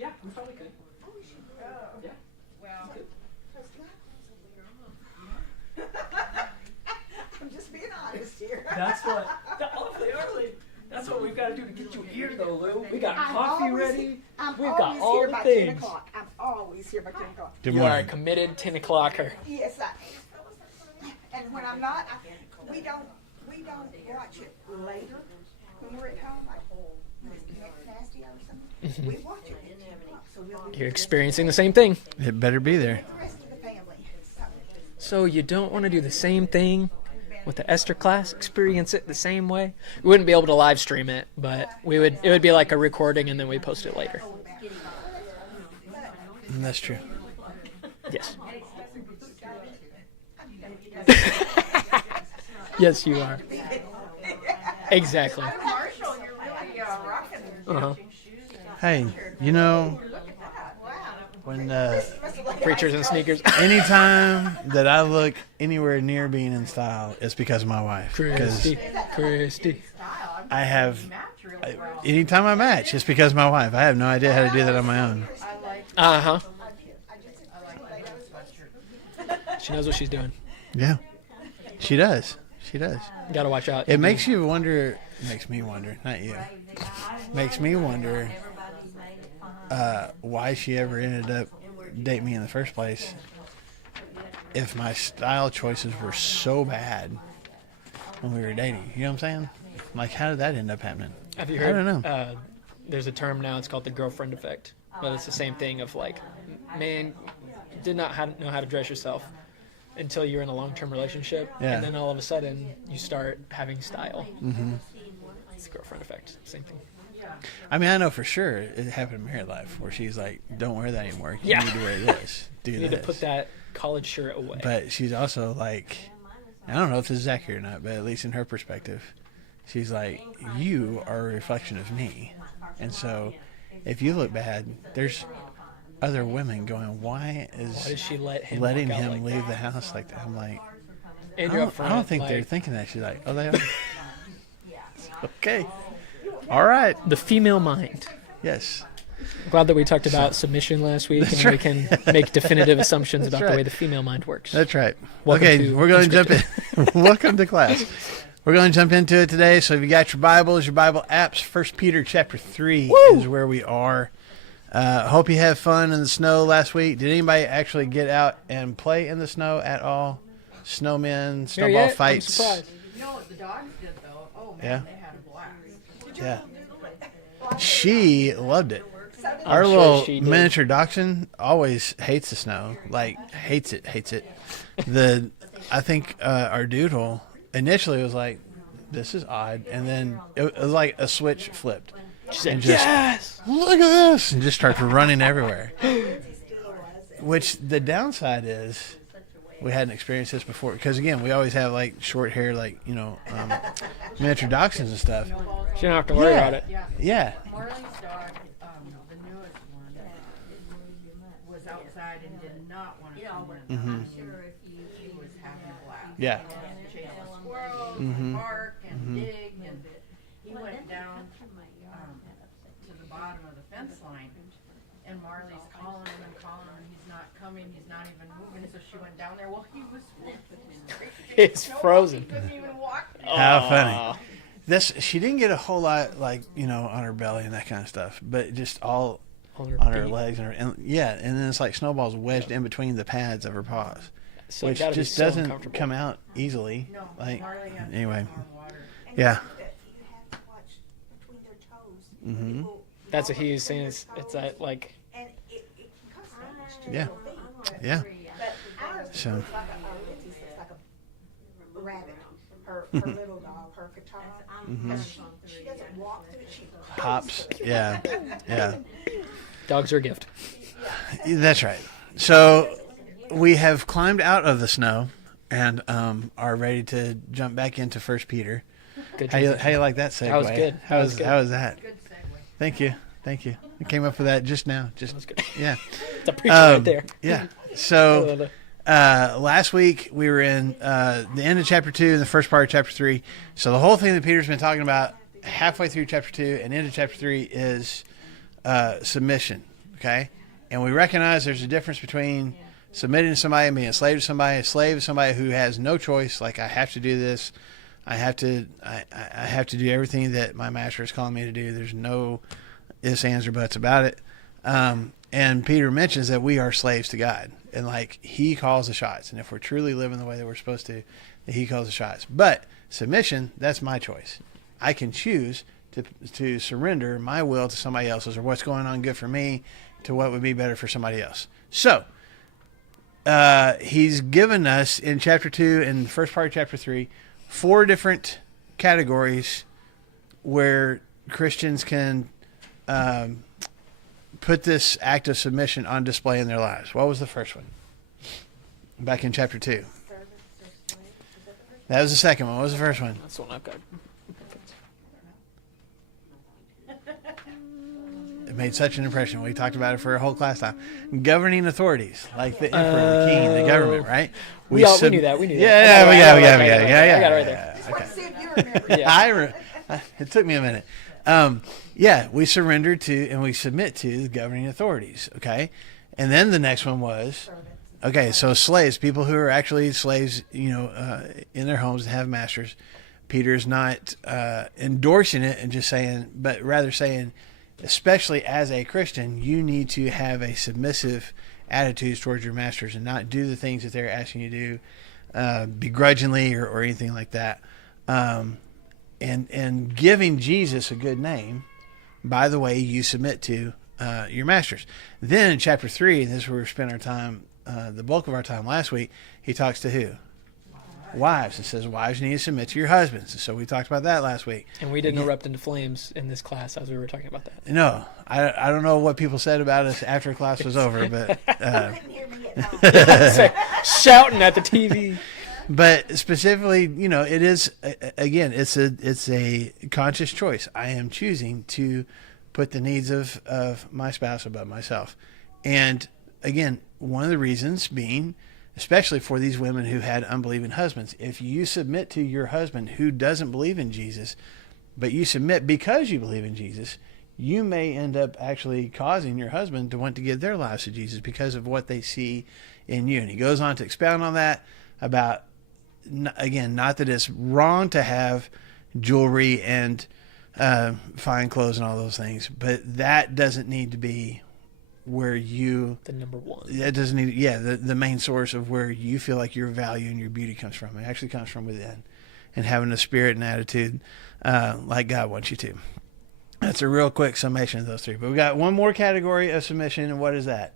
Yeah, we probably could. Yeah. Well, I'm just being honest here. That's what. That's what we've got to do to get you here, though, Lou. We got I'm coffee always- ready. We've got all the things. I'm always here by 10 o'clock. Good You are a morning. committed 10 o'clocker. Yes, I am. And when I'm not, we don't watch it later when we're at home. Like, nasty or something. We watch it at 10 o'clock. So we'll You're experiencing the same thing. It better be there. the rest of the family. So you don't want to do the same thing with the Esther class, experience it the same way? We wouldn't be able to live stream it, but it would be like a recording and then we post it later. That's true. Yes. Yes, you are. Exactly. Marshall, you're really rocking. Uh-huh. Hey, you know, when Preachers and sneakers. anytime that I look anywhere near being in style, it's because of my wife. Because Christy. I have, anytime I match, it's because of my wife. I have no idea how to do that on my own. Uh-huh. She knows what she's doing. Yeah, she does. She does. Gotta watch out. It makes you wonder. Makes me wonder, not you. Makes me wonder why she ever ended up dating me in the first place. If my style choices were so bad when we were dating, you know what I'm saying? Like, how did that end up happening? Have you heard? I don't know. There's a term now. It's called the girlfriend effect. But it's the same thing of like, man, did not know how to dress yourself until you're in a long-term relationship, Yeah. and then all of a sudden you start having style. Mm-hmm. It's the girlfriend effect. Same thing. I mean, I know for sure it happened in married life where she's like, "Don't wear that anymore. You Yeah. need to wear this. Do You this." need to put that college shirt away. But she's also like, I don't know if this is accurate or not, but at least in her perspective, she's like, you are a reflection of me. And so if you look bad, there's other women going, why does she let him letting walk out him like leave that? the house like that? I'm like, And I you're up don't, I front, don't think like, they're thinking that. She's like, oh, they are? Okay. All right. the female mind. Yes. Glad that we talked about submission last week, That's and we right. can make definitive assumptions That's about right. the way the female mind works. That's right. Welcome Okay, to we're going to jump in. Welcome to class. We're going to jump into it today. So if you got your Bibles, your Bible apps, 1 Peter chapter 3 is where we are. Hope you have fun in the snow last week. Did anybody actually get out and play in the snow at all? Snowmen, snowball I'm fights. surprised. No, the dogs did though. Oh man, Yeah. they had a blast. Yeah. She loved it. I'm Our sure little she did. miniature dachshund always hates the snow. Like, hates it. I think our doodle initially was like, this is odd. And then it was like a switch flipped. She said, And just, yes! look at this. And just started running everywhere. Which the downside is, we hadn't experienced this before. Because, again, we always have, like, short hair, like, miniature dachshunds and stuff. She don't have to worry Yeah. about it. Yeah. Marley's dog, the newest one, was outside and did not want to come in. Mhm. She was having a blast. Yeah. Chased the squirrels, Mhm. and bark, and Mhm. dig, and he went down to the bottom of the fence line, and Marley's calling him and calling him, and he's not coming, he's not even moving, so she went down there. Well, he was It's frozen. He couldn't even walk. How Aw. funny. She didn't get a whole lot, like, on her belly and that kind of stuff, but just all on her feet. legs and then it's like snowballs wedged in between the pads of her paws, So it which gotta be just so doesn't uncomfortable. come out easily. No, Like, Marley had anyway, warm water. yeah. That you have to watch between their toes. Mhm. People That's what walk he was between saying. their It's toes, that, like, and it can cause damage to Yeah. your feet. Yeah. But ours So- looks like Lindsay's looks like a rabbit. Her little dog, her katana. Mhm. She doesn't walk through it. She Hops. Yeah. Yeah. dogs are a gift. That's right. So we have climbed out of the snow and are ready to jump back into 1 Peter. Good How you transition. like that segue? That was good. How That was was good. how was that? Good segue. Thank you. I came up with that just now. That was good. Yeah. It's a preacher right there. Yeah. So last week we were in the end of chapter 2 and the first part of chapter 3. So the whole thing that Peter's been talking about halfway through chapter 2 and into chapter 3 is submission. okay? And we recognize there's a difference between submitting to somebody and being a slave to somebody. A slave is somebody who has no choice, like I have to do this. I have to do everything that my master is calling me to do. There's no ifs, ands, or buts about it. And Peter mentions that we are slaves to God. And like he calls the shots. And if we're truly living the way that we're supposed to, he calls the shots. But submission, that's my choice. I can choose to surrender my will to somebody else's, or what's going on good for me to what would be better for somebody else. So he's given us in chapter 2 and the first part of chapter 3 4 different categories where Christians can put this act of submission on display in their lives. What was the first one? Back in chapter 2. That was the second one. What was the first one? That's the one I've got. It made such an impression. We talked about it for a whole class time. Governing authorities, like the emperor, the king, the government, right? We knew that. We knew that. Yeah, we got it. I got it right there. Just want to see if you remember. It took me a minute. We surrender to and we submit to the governing authorities, okay? And then the next one was, okay, so slaves, people who are actually slaves, in their homes and have masters. Peter's not endorsing it and just saying, but rather saying, especially as a Christian, you need to have a submissive attitude towards your masters and not do the things that they're asking you to do begrudgingly or anything like that. And giving Jesus a good name by the way you submit to your masters. Then in chapter 3, and this is where we spent our time, the bulk of our time last week, he talks to who? Wives. It says wives need to submit to your husbands. So we talked about that last week. And we didn't erupt into flames in this class as we were talking about that. No, I don't know what people said about us after class was over, but Couldn't hear me at all. Shouting at the TV. but specifically, it is again, it's a conscious choice. I am choosing to put the needs of my spouse above myself, and again, one of the reasons being, especially for these women who had unbelieving husbands, if you submit to your husband who doesn't believe in Jesus, but you submit because you believe in Jesus, you may end up actually causing your husband to want to give their lives to Jesus because of what they see in you. And he goes on to expound on that about, again, not that it's wrong to have jewelry and fine clothes and all those things, but that doesn't need to be where the number one. It doesn't need, the main source of where you feel like your value and your beauty comes from. It actually comes from within, and having a spirit and attitude like God wants you to. That's a real quick summation of those 3. But we got one more category of submission, and what is that?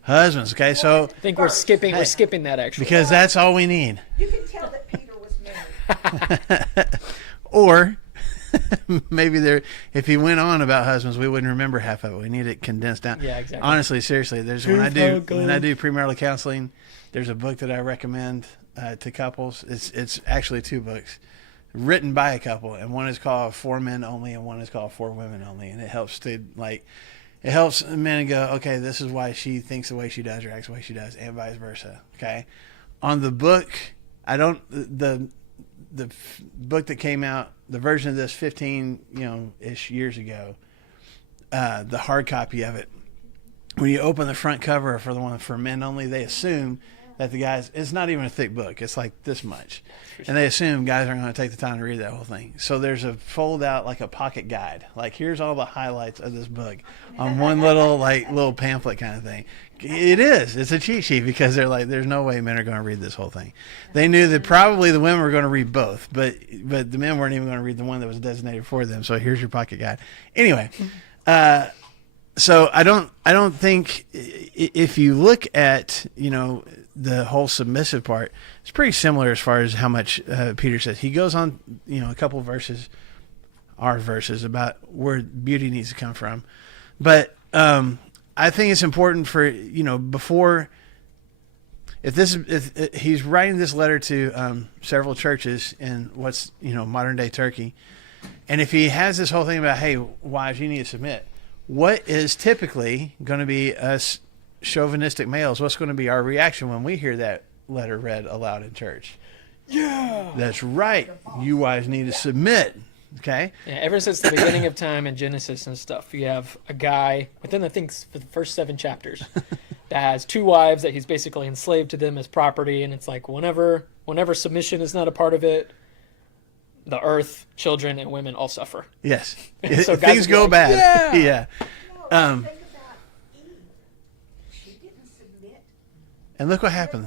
Husbands. Okay, so I think we're skipping that actually because that's all we need. You can tell that Peter was married. Or maybe if he went on about husbands, we wouldn't remember half of it. We need it condensed down. Yeah, exactly. Honestly, seriously, when I do premarital counseling, there's a book that I recommend to couples. It's actually 2 books written by a couple, and one is called For Men Only, and one is called For Women Only, and it helps men go, okay, this is why she thinks the way she does or acts the way she does, and vice versa. Okay, on the book, the book that came out, the version of this 15 ish years ago, the hard copy of it, when you open the front cover for the one for men only, they assume that the guys, it's not even a thick book, it's like this much, and they assume guys aren't going to take the time to read that whole thing. So there's a fold out, like a pocket guide, like here's all the highlights of this book on one little pamphlet kind of thing. It's a cheat sheet, because they're like, there's no way men are going to read this whole thing. They knew that probably the women were going to read both, but the men weren't even going to read the one that was designated for them. So here's your pocket guide. Anyway, so I don't think, if you look at the whole submissive part, it's pretty similar as far as how much Peter says. He goes on a couple of verses, our verses, about where beauty needs to come from, but I think it's important for before, if he's writing this letter to several churches in what's modern day Turkey, and if he has this whole thing about, hey, wives, you need to submit, what is typically going to be us chauvinistic males, what's going to be our reaction when we hear that letter read aloud in church? Yeah, that's right. You wives need to submit. Okay? Yeah, ever since the beginning of time in Genesis and stuff, you have a guy within, I think, for the first 7 chapters that has 2 wives that he's basically enslaved to them as property, and it's like whenever submission is not a part of it, the earth, children, and women all suffer. Yes. So guys Things would be go like, bad. yeah. Yeah. No, think about Eve. She didn't submit. And look what happened.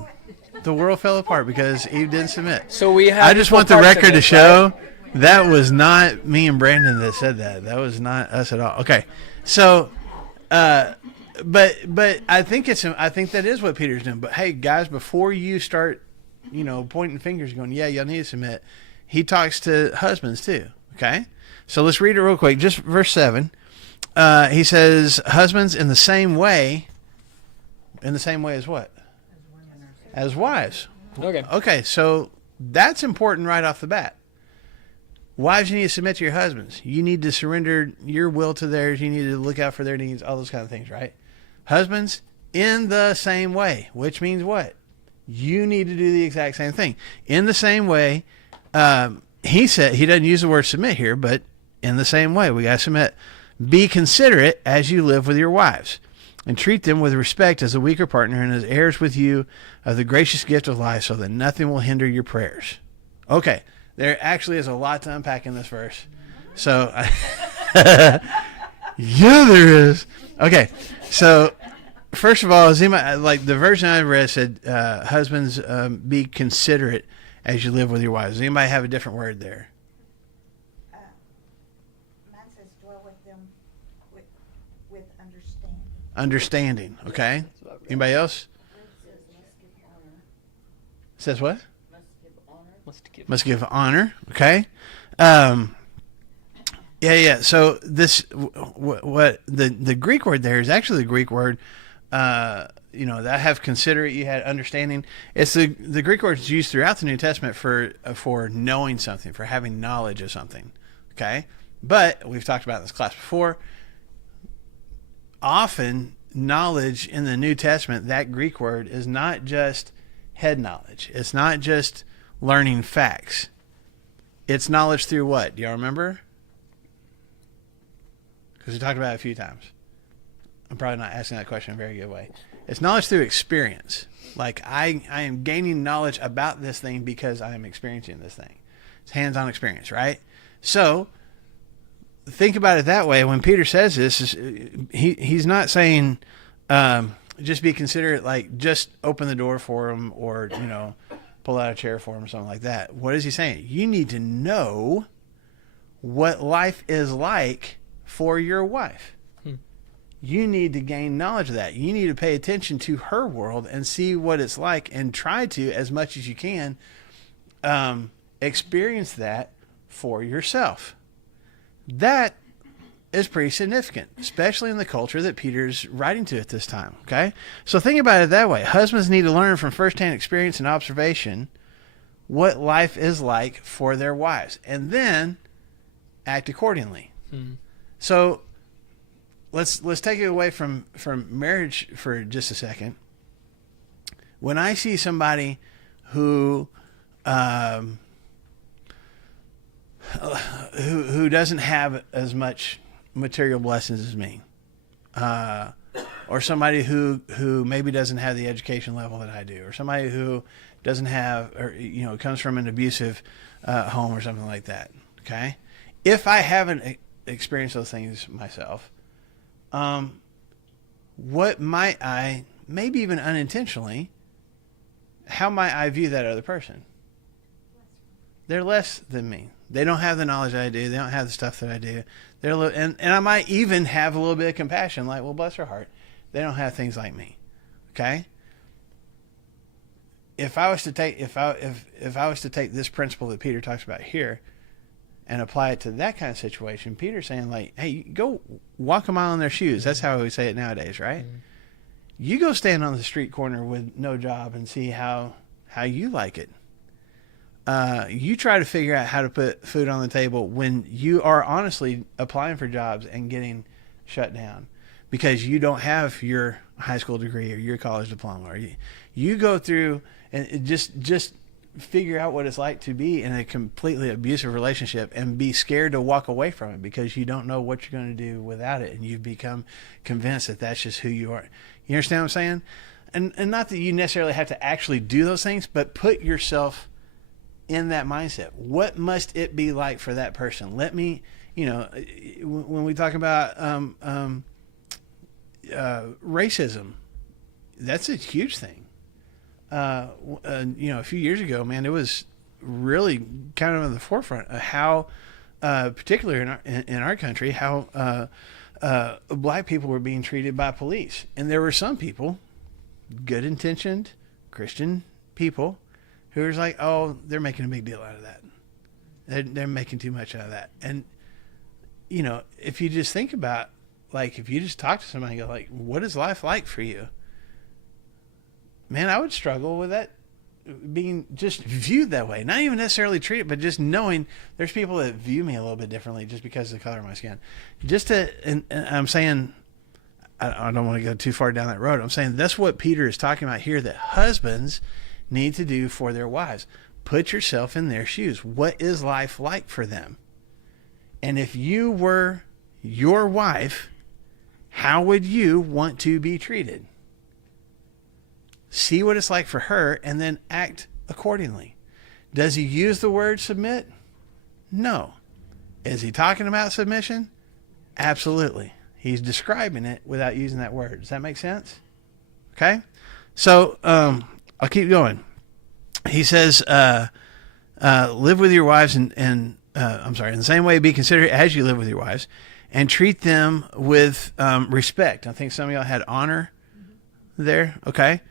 The world fell apart because Eve didn't submit. So we have. I just equal want the parts in record to this, show right? that was not me and Brandon that said that. That was not us at all. Okay. So, but I think that is what Peter's doing. But hey, guys, before you start, pointing fingers, going, yeah, y'all need to submit. He talks to husbands too. Okay. So let's read it real quick. Just verse 7. He says, husbands, in the same way as what? As wives. Okay. Okay, so that's important right off the bat. Wives, you need to submit to your husbands. You need to surrender your will to theirs. You need to look out for their needs, all those kind of things, right? Husbands, in the same way, which means what? You need to do the exact same thing. In the same way, he said, he doesn't use the word submit here, but in the same way, we got to submit. Be considerate as you live with your wives, and treat them with respect as a weaker partner and as heirs with you of the gracious gift of life, so that nothing will hinder your prayers. Okay, there actually is a lot to unpack in this verse. So, yeah, there is. Okay, so first of all, like the version I read said, husbands, be considerate as you live with your wives. Does anybody have a different word there? Mine says dwell with them with understanding. Understanding, okay? Anybody else? Says what? Must give honor, okay? Yeah. So this, what the Greek word there is actually the Greek word, that have considerate, you had understanding. It's the Greek word is used throughout the New Testament for knowing something, for having knowledge of something, okay? But we've talked about this class before. Often, knowledge in the New Testament, that Greek word, is not just head knowledge. It's not just learning facts. It's knowledge through what? Do y'all remember? Because we talked about it a few times. I'm probably not asking that question in a very good way. It's knowledge through experience. Like I am gaining knowledge about this thing because I am experiencing this thing. It's hands-on experience, right? So think about it that way. When Peter says this, he's not saying just be considerate, like just open the door for him or, pull out a chair for him or something like that. What is he saying? You need to know what life is like for your wife. You need to gain knowledge of that. You need to pay attention to her world and see what it's like and try to, as much as you can, experience that for yourself. That is pretty significant, especially in the culture that Peter's writing to at this time, okay? So think about it that way. Husbands need to learn from firsthand experience and observation what life is like for their wives, and then act accordingly. So let's take it away from marriage for just a second. When I see somebody who doesn't have as much material blessings as me, or somebody who maybe doesn't have the education level that I do, or somebody who doesn't have, or comes from an abusive home or something like that, okay? If I haven't experienced those things myself, what might I, maybe even unintentionally, how might I view that other person? They're less than me. They don't have the knowledge I do. They don't have the stuff that I do. They're a little, and I might even have a little bit of compassion, like, well, bless her heart. They don't have things like me. Okay? If I was to take this principle that Peter talks about here and apply it to that kind of situation, Peter's saying, like, hey, go walk a mile in their shoes. That's how we say it nowadays, right? Mm-hmm. You go stand on the street corner with no job and see how you like it. You try to figure out how to put food on the table when you are honestly applying for jobs and getting shut down because you don't have your high school degree or your college diploma. Or you go through and just figure out what it's like to be in a completely abusive relationship and be scared to walk away from it because you don't know what you're going to do without it, and you've become convinced that that's just who you are. You understand what I'm saying? And not that you necessarily have to actually do those things, but put yourself in that mindset. What must it be like for that person? Let me, when we talk about racism, that's a huge thing. A few years ago, man, it was really kind of in the forefront of how, particularly in our country, how black people were being treated by police. And there were some people, good-intentioned Christian people, who was like, oh, they're making a big deal out of that. They're making too much out of that. And, if you just think about, like, if you just talk to somebody and go, like, what is life like for you? Man, I would struggle with that being just viewed that way. Not even necessarily treated, but just knowing there's people that view me a little bit differently just because of the color of my skin. And I'm saying, I don't want to go too far down that road. I'm saying that's what Peter is talking about here, that husbands need to do for their wives. Put yourself in their shoes. What is life like for them? And if you were your wife, how would you want to be treated? See what it's like for her and then act accordingly. Does he use the word submit? No. Is he talking about submission? Absolutely. He's describing it without using that word. Does that make sense? Okay. So, I'll keep going. He says, live with your wives in the same way, be considerate as you live with your wives, and treat them with respect. I think some of y'all had honor there. Okay.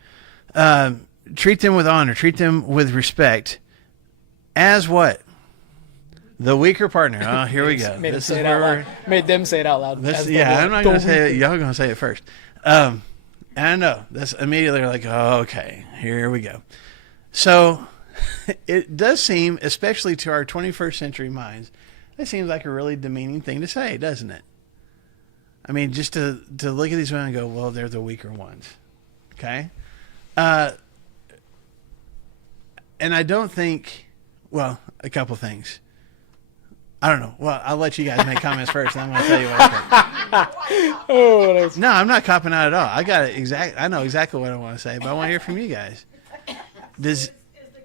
Treat them with honor, treat them with respect as what? The weaker partner. Oh, here we go. Made them say it out loud. I'm not going to say it. Y'all are going to say it first. And I know that's immediately like, oh, okay, here we go. So it does seem, especially to our 21st century minds, it seems like a really demeaning thing to say, doesn't it? I mean, just to look at these women and go, well, they're the weaker ones. Okay. And I don't think, well, a couple things. I don't know. Well, I'll let you guys make comments first, and I'm going to tell you what I think. No, I'm not copping out at all. I know exactly what I want to say, but I want to hear from you guys. Is the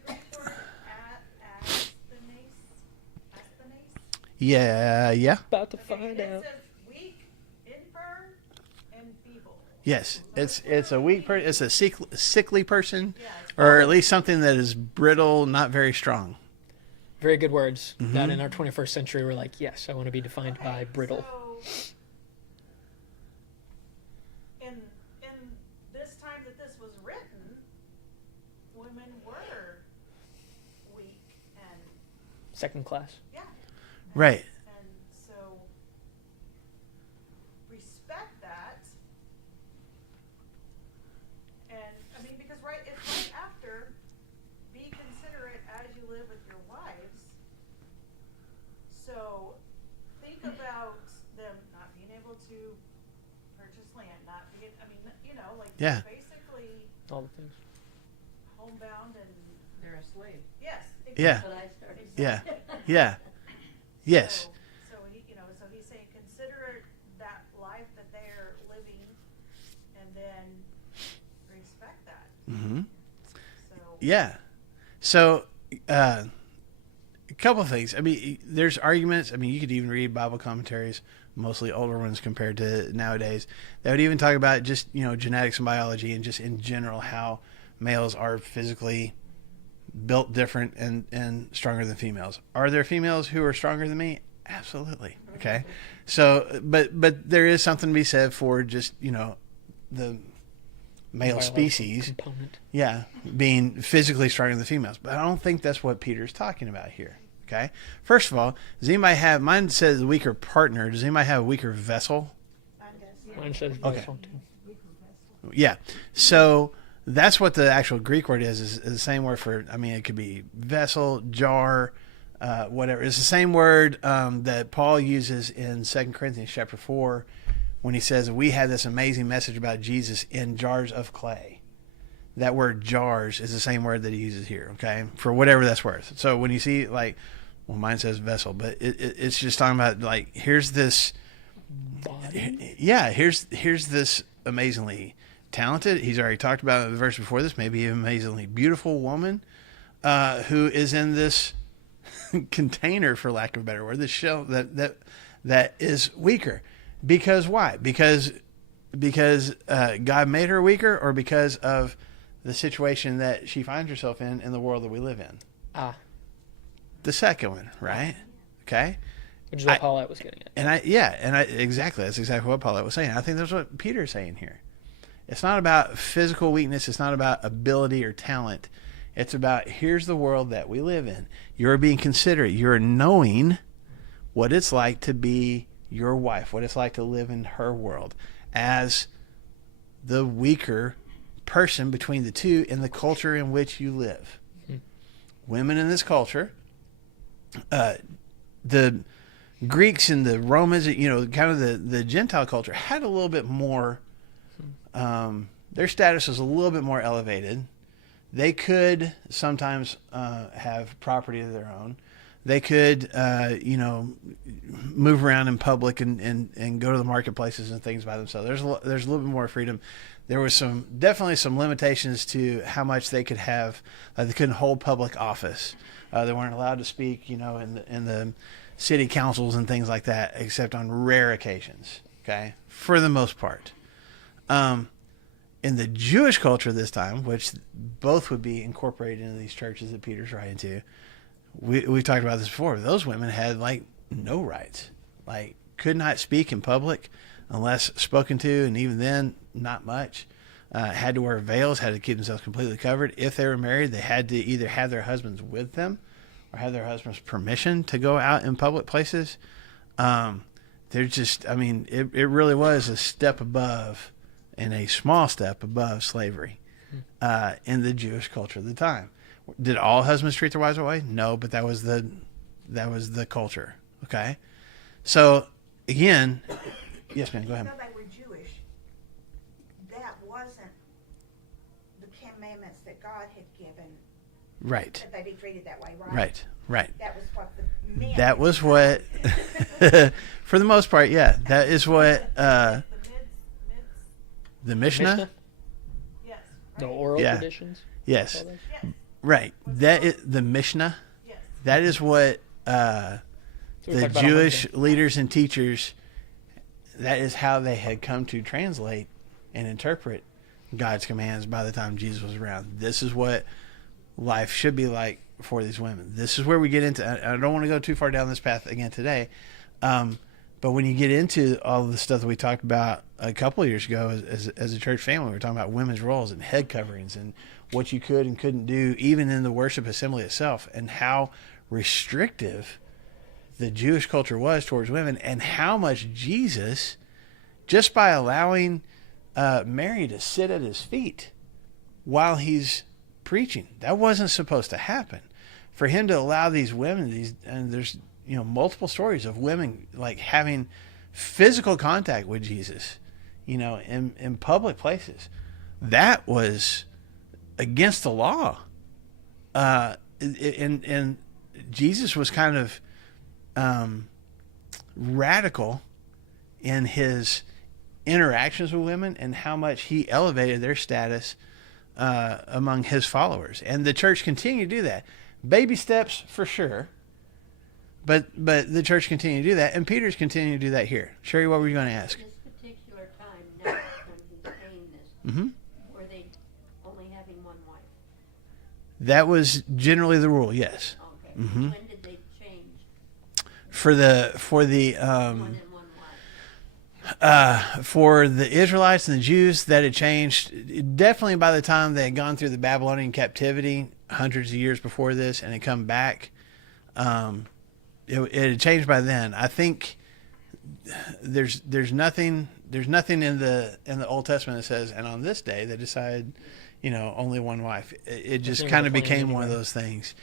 Greek word asthenes? Yeah. About to find It out. says weak, infirm, and feeble. Yes, it's a weak person. It's a sickly person, Yeah, or at least something that is brittle, not very strong. Very good words that in our 21st century we're like, yes, I want to be defined by brittle. So, in this time that this was written, women were weak and Second class. yeah. Right. And so respect that. And I mean, because it's right after be considerate as you live with your wives. So think about them not being able to purchase land, not being, Yeah. basically All the things. homebound and they're a slave. Yes. Yeah. Exactly. Yeah. Yes. So he's saying consider that life that they're living, and then respect that. Mm-hmm. So Yeah. So, a couple of things. I mean, there's arguments. I mean, you could even read Bible commentaries, mostly older ones compared to nowadays, that would even talk about just, genetics and biology and just in general how males are physically built different and stronger than females. Are there females who are stronger than me? Absolutely. Okay. So, but there is something to be said for just, the male Biological species. component. Yeah, being physically stronger than females. But I don't think that's what Peter's talking about here. Okay? First of all, does anybody have, mine says weaker partner. Does anybody have a weaker vessel? Mine says Okay. vessel, too. Yeah. So that's what the actual Greek word is the same word for, it could be vessel, jar, whatever. It's the same word that Paul uses in 2 Corinthians chapter 4 when he says we had this amazing message about Jesus in jars of clay. that word jars is the same word that he uses here, okay, for whatever that's worth. So when you see, like, well, mine says vessel, but it's just talking about, like, here's this Body? yeah, here's this amazingly talented, he's already talked about it in the verse before this, maybe an amazingly beautiful woman who is in this container, for lack of a better word, this shell that is weaker. Because why? Because God made her weaker, or because of the situation that she finds herself in the world that we live in? Ah, The second one, right? Okay. which is what Paulette was getting at. Exactly, that's exactly what Paulette was saying. I think that's what Peter's saying here. It's not about physical weakness. It's not about ability or talent. It's about, here's the world that we live in. You're being considerate. You're knowing what it's like to be your wife, what it's like to live in her world as the weaker person between the two in the culture in which you live. Mm-hmm. Women in this culture, the Greeks and the Romans, kind of the Gentile culture had a little bit more, their status was a little bit more elevated. They could sometimes have property of their own. They could, move around in public and go to the marketplaces and things by themselves. There's a little bit more freedom. There was definitely some limitations to how much they could have. They couldn't hold public office. They weren't allowed to speak, in the city councils and things like that, except on rare occasions. Okay, for the most part. In the Jewish culture this time, which both would be incorporated into these churches that Peter's writing to, we talked about this before. Those women had no rights, could not speak in public unless spoken to, and even then, not much. Had to wear veils, had to keep themselves completely covered. If they were married, they had to either have their husbands with them or have their husband's permission to go out in public places. They're just, it really was a step above, and a small step above slavery in the Jewish culture of the time. Did all husbands treat their wives that way? No, but that was the culture. Okay, so again, yes, ma'am. Go ahead. Even though they were Jewish, that wasn't the commandments that God had given. Right. That they be treated that way, right? Right. That was what the men. That was what, for the most part, yeah. That is what the Mishnah. Yes. The oral Yeah. traditions? Yes. Yes. Right. That is the Mishnah. Yes. That is what So we the talked about Jewish Wednesday. leaders and teachers, that is how they had come to translate and interpret God's commands by the time Jesus was around. This is what life should be like for these women. This is where we get into, I don't want to go too far down this path again today, but when you get into all of the stuff that we talked about a couple of years ago as a church family, we were talking about women's roles and head coverings and what you could and couldn't do, even in the worship assembly itself, and how restrictive the Jewish culture was towards women, and how much Jesus, just by allowing Mary to sit at his feet while he's preaching, that wasn't supposed to happen. For him to allow these women, and there's multiple stories of women having physical contact with Jesus, in public places, that was against the law. And Jesus was kind of radical in his interactions with women and how much he elevated their status among his followers. And the church continued to do that. Baby steps for sure, but the church continued to do that, and Peter's continuing to do that here. Sherry, what were you going to ask? This particular time now, when he's saying this, Mm-hmm. were they only having one wife? That was generally the rule, yes. Okay. Mhm. When did they change For the one and one wife? for the Israelites and the Jews, that had changed definitely by the time they had gone through the Babylonian captivity hundreds of years before this and had come back. It had changed by then. I think there's nothing in the Old Testament that says, and on this day they decided, only one wife. It just never kind of the plan became one of anyway. those things.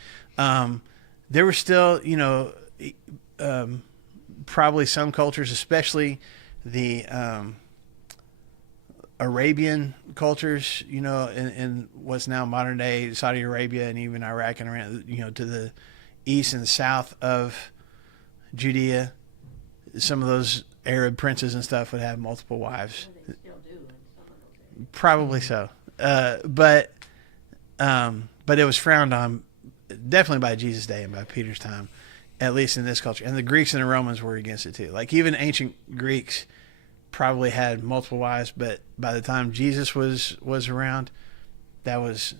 There were still, probably some cultures, especially the Arabian cultures, in what's now modern day Saudi Arabia and even Iraq and Iran, to the east and south of Judea, some of those Arab princes and stuff would have multiple wives. They still do in some of those areas. Probably so. But it was frowned on definitely by Jesus' day and by Peter's time, at least in this culture. And the Greeks and the Romans were against it too. Like even ancient Greeks probably had multiple wives, but by the time Jesus was around, that was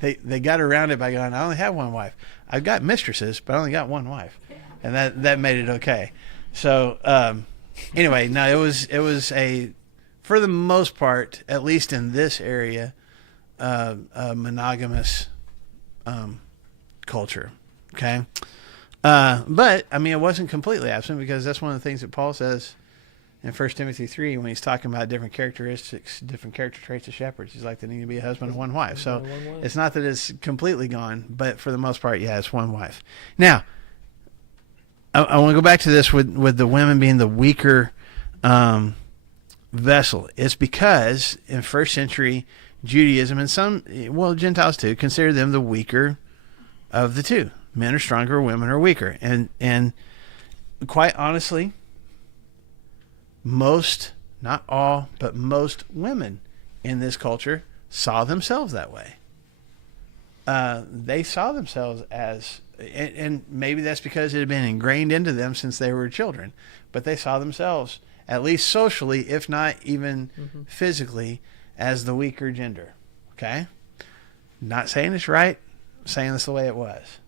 they got around it by going, I only have one wife. I've got mistresses, but I only got one wife, and that made it okay. So anyway, no, it was a, for the most part, at least in this area, a monogamous culture. Okay, but I mean, it wasn't completely absent, because that's one of the things that Paul says in 1 Timothy 3 when he's talking about different characteristics, different character traits of shepherds. He's like, they need to be a husband and one wife. So it's not that it's completely gone, but for the most part, yeah, it's one wife. Now, I want to go back to this with the women being the weaker vessel. It's because in first century Judaism, and some, well, Gentiles too, consider them the weaker of the two. Men are stronger, women are weaker. And quite honestly, most, not all, but most women in this culture saw themselves that way. They saw themselves as, and maybe that's because it had been ingrained into them since they were children, but they saw themselves, at least socially, if not even physically, as the weaker gender. Okay? Not saying it's right, saying it's the way it was.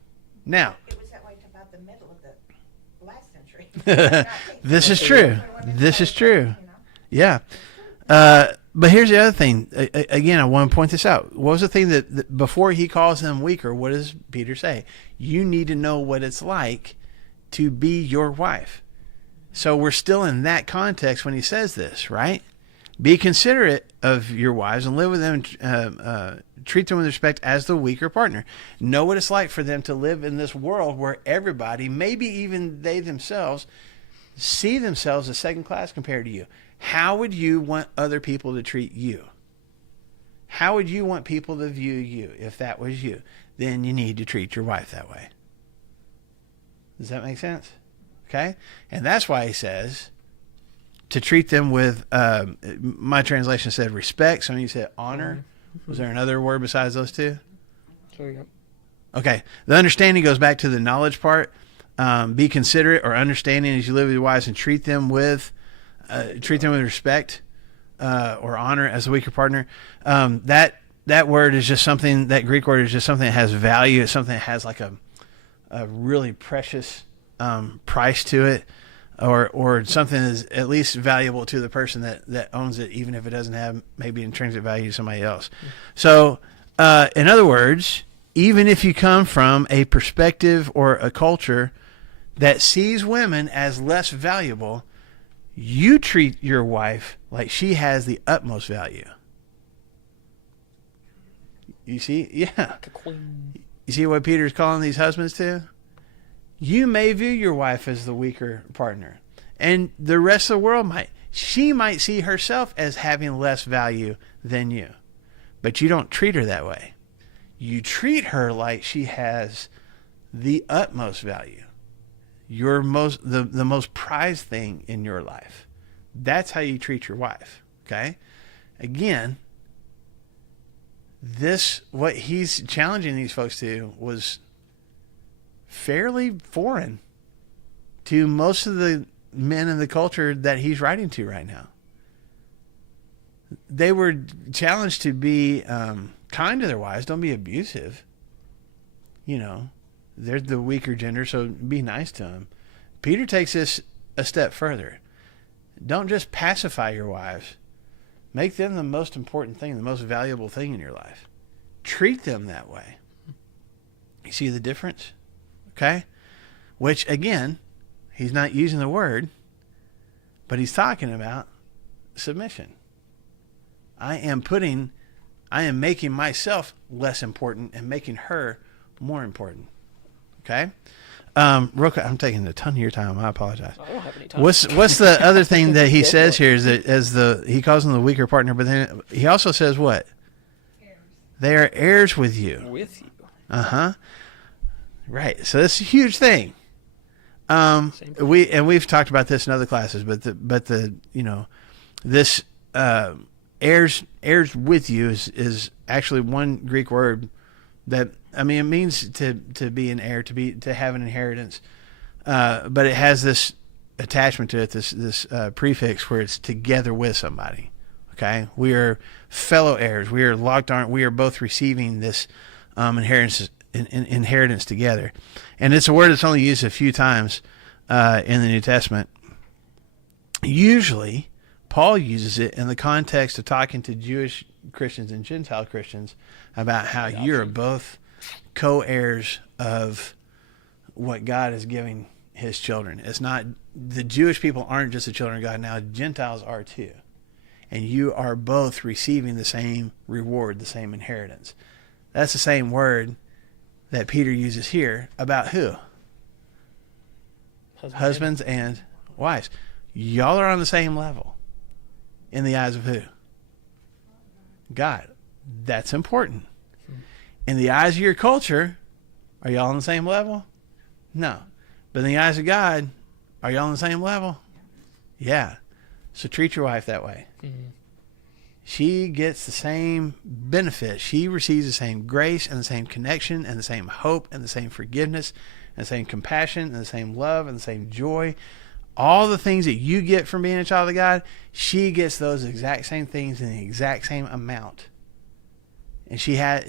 Now, It was that way to about the middle of the last century. this is true. This is true. You know? Yeah. But here's the other thing. Again, I want to point this out. What was the thing that before he calls them weaker, what does Peter say? You need to know what it's like to be your wife. So we're still in that context when he says this, right? Be considerate of your wives and live with them, treat them with respect as the weaker partner. Know what it's like for them to live in this world where everybody, maybe even they themselves, see themselves as second class compared to you. How would you want other people to treat you? How would you want people to view you if that was you? Then you need to treat your wife that way. Does that make sense? Okay? And that's why he says to treat them with, my translation said respect. Some of you said honor. Was there another word besides those two? So, yeah. Okay. The understanding goes back to the knowledge part. Be considerate or understanding as you live with your wives, and treat them with respect or honor as a weaker partner. That word is just something, that Greek word is just something that has value. It's something that has like a really precious price to it, or something that is at least valuable to the person that owns it, even if it doesn't have maybe intrinsic value to somebody else. So in other words, even if you come from a perspective or a culture that sees women as less valuable, you treat your wife like she has the utmost value. You see? Yeah. Like a queen. You see what Peter's calling these husbands to? You may view your wife as the weaker partner, and the rest of the world might. She might see herself as having less value than you, but you don't treat her that way. You treat her like she has the utmost value. The most prized thing in your life. That's how you treat your wife. Okay? Again, what he's challenging these folks to was fairly foreign to most of the men in the culture that he's writing to right now. They were challenged to be kind to their wives. Don't be abusive. They're the weaker gender, so be nice to them. Peter takes this a step further. Don't just pacify your wives. Make them the most important thing, the most valuable thing in your life. Treat them that way. You see the difference? Okay? Which, again, he's not using the word, but he's talking about submission. I am making myself less important and making her more important. Okay? Real quick, I'm taking a ton of your time. I apologize. I don't have any time. What's the other thing that he says here is that he calls them the weaker partner, but then he also says what? They are heirs with you. With you. Right. So that's a huge thing. We've talked about this in other classes, but this heirs with you is actually one Greek word that, I mean, it means to be an heir, to have an inheritance, but it has this attachment to it, this prefix where it's together with somebody. Okay, we are fellow heirs. We are locked arms. We are both receiving this inheritance together, and it's a word that's only used a few times in the New Testament. Usually, Paul uses it in the context of talking to Jewish Christians and Gentile Christians about how you're both co-heirs of what God is giving his children. It's not, the Jewish people aren't just the children of God now, Gentiles are too. And you are both receiving the same reward, the same inheritance. That's the same word that Peter uses here about who? Husbands and wives. Y'all are on the same level in the eyes of who? God. That's important. In the eyes of your culture, are y'all on the same level? No. But in the eyes of God, are y'all on the same level? Yeah. So treat your wife that way. Mm-hmm. She gets the same benefit. She receives the same grace and the same connection and the same hope and the same forgiveness and the same compassion and the same love and the same joy. All the things that you get from being a child of God, she gets those exact same things in the exact same amount. And she has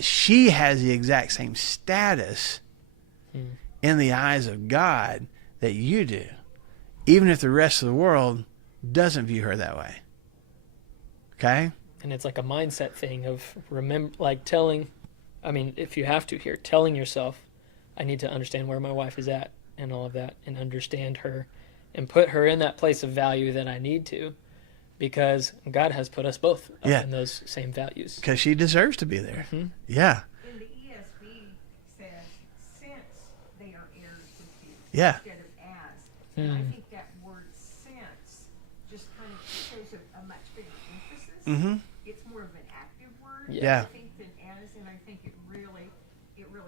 the exact same status in the eyes of God that you do, even if the rest of the world doesn't view her that way. Okay? And it's like a mindset thing of if you have to here, telling yourself, I need to understand where my wife is at and all of that, and understand her and put her in that place of value that I need to, because God has put us both up in those same values. Because she deserves to be there. Mm-hmm. Yeah. And the ESV says, since they are heirs with you, instead of as. And I think that word since just kind of shows a much bigger emphasis. Mm-hmm. It's more of an active word, I think, than as, and I think it really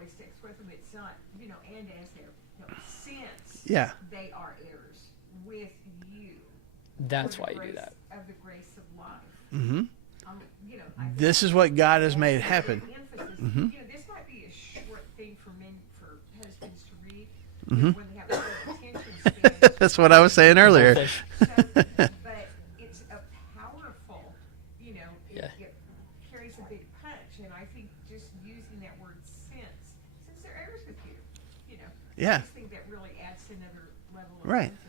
sticks with them. It's not, and as there. No, since they are heirs with you. That's why you do that. Of the grace of life. Mm-hmm. This is what God has made happen. Mm-hmm. This might be a short thing for husbands to read when they have a attention span. That's what I was saying earlier. But it's a powerful, it carries a big punch, and I think just using that word since they're heirs with you, I just think that really adds another level of emphasis.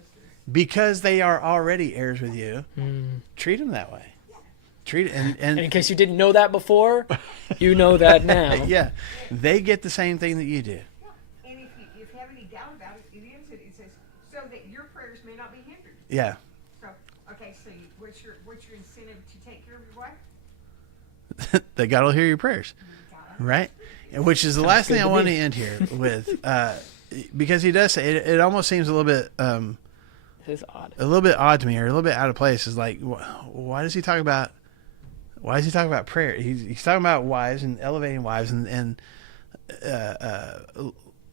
Because they are already heirs with you, treat them that way. Treat and in case you didn't know that before, you know that now. Yeah, they get the same thing that you do. Yeah. And if you have any doubt about it, it says so that your prayers may not be hindered. Yeah. So what's your incentive to take care of your wife? That God will hear your prayers, right? Which is the last thing I want to end here with, because he does say it almost seems a little bit. It's odd. A little bit odd to me, or a little bit out of place. Is like, why does he talk about? Why is he talking about prayer? He's talking about wives and elevating wives and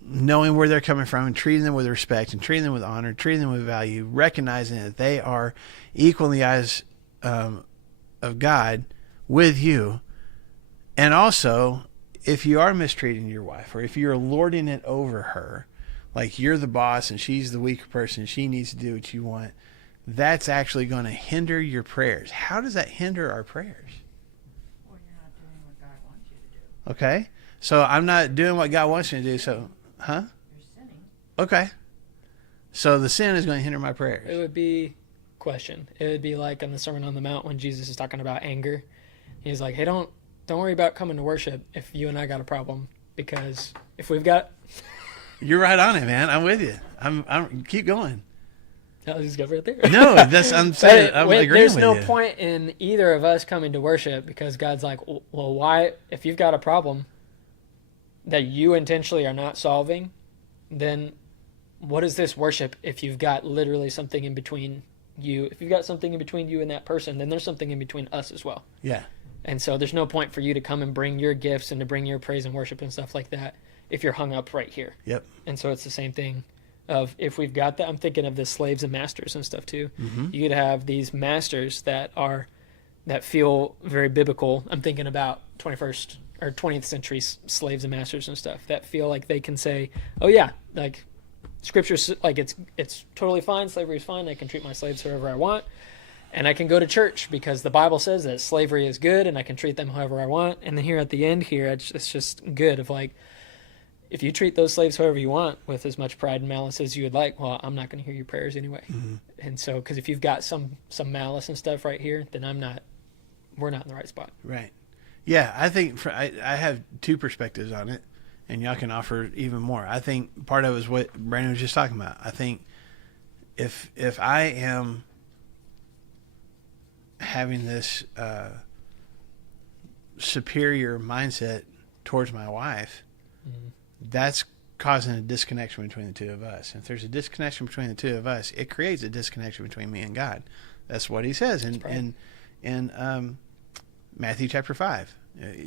knowing where they're coming from and treating them with respect and treating them with honor, treating them with value, recognizing that they are equal in the eyes of God with you, and also if you are mistreating your wife or if you're lording it over her. Like you're the boss and she's the weaker person. She needs to do what you want. That's actually going to hinder your prayers. How does that hinder our prayers? Well, you're not doing what God wants you to do. Okay. So I'm not doing what God wants me to do. So, You're sinning. Okay. So the sin is going to hinder my prayers. It would be like in the Sermon on the Mount when Jesus is talking about anger. He's like, hey, don't worry about coming to worship if you and I got a problem, because if we've got... You're right on it, man. I'm with you. I'm keep going. I'll just go right there. No, I'm saying I'm agreeing there's with no you. point in either of us coming to worship, because God's like, well, why? If you've got a problem that you intentionally are not solving, then what is this worship if you've got literally something in between you? If you've got something in between you and that person, then there's something in between us as well. Yeah. And so there's no point for you to come and bring your gifts and to bring your praise and worship and stuff like that if you're hung up right here. Yep. And so it's the same thing of if we've got that. I'm thinking of the slaves and masters and stuff too. Mm-hmm. You could have these masters that feel very biblical. I'm thinking about 21st or 20th century slaves and masters and stuff that feel like they can say, oh yeah, like scripture's like it's totally fine. Slavery is fine. I can treat my slaves however I want. And I can go to church because the Bible says that slavery is good and I can treat them however I want. And then here at the end here, it's just good of like, if you treat those slaves however you want with as much pride and malice as you would like, well, I'm not going to hear your prayers anyway. Mm-hmm. And so, because if you've got some malice and stuff right here, then we're not in the right spot. Right. Yeah, I think I have two perspectives on it, and y'all can offer even more. I think part of it is what Brandon was just talking about. I think if I am having this superior mindset towards my wife, that's causing a disconnection between the two of us. And if there's a disconnection between the two of us, it creates a disconnection between me and God. That's what he says in Matthew chapter 5.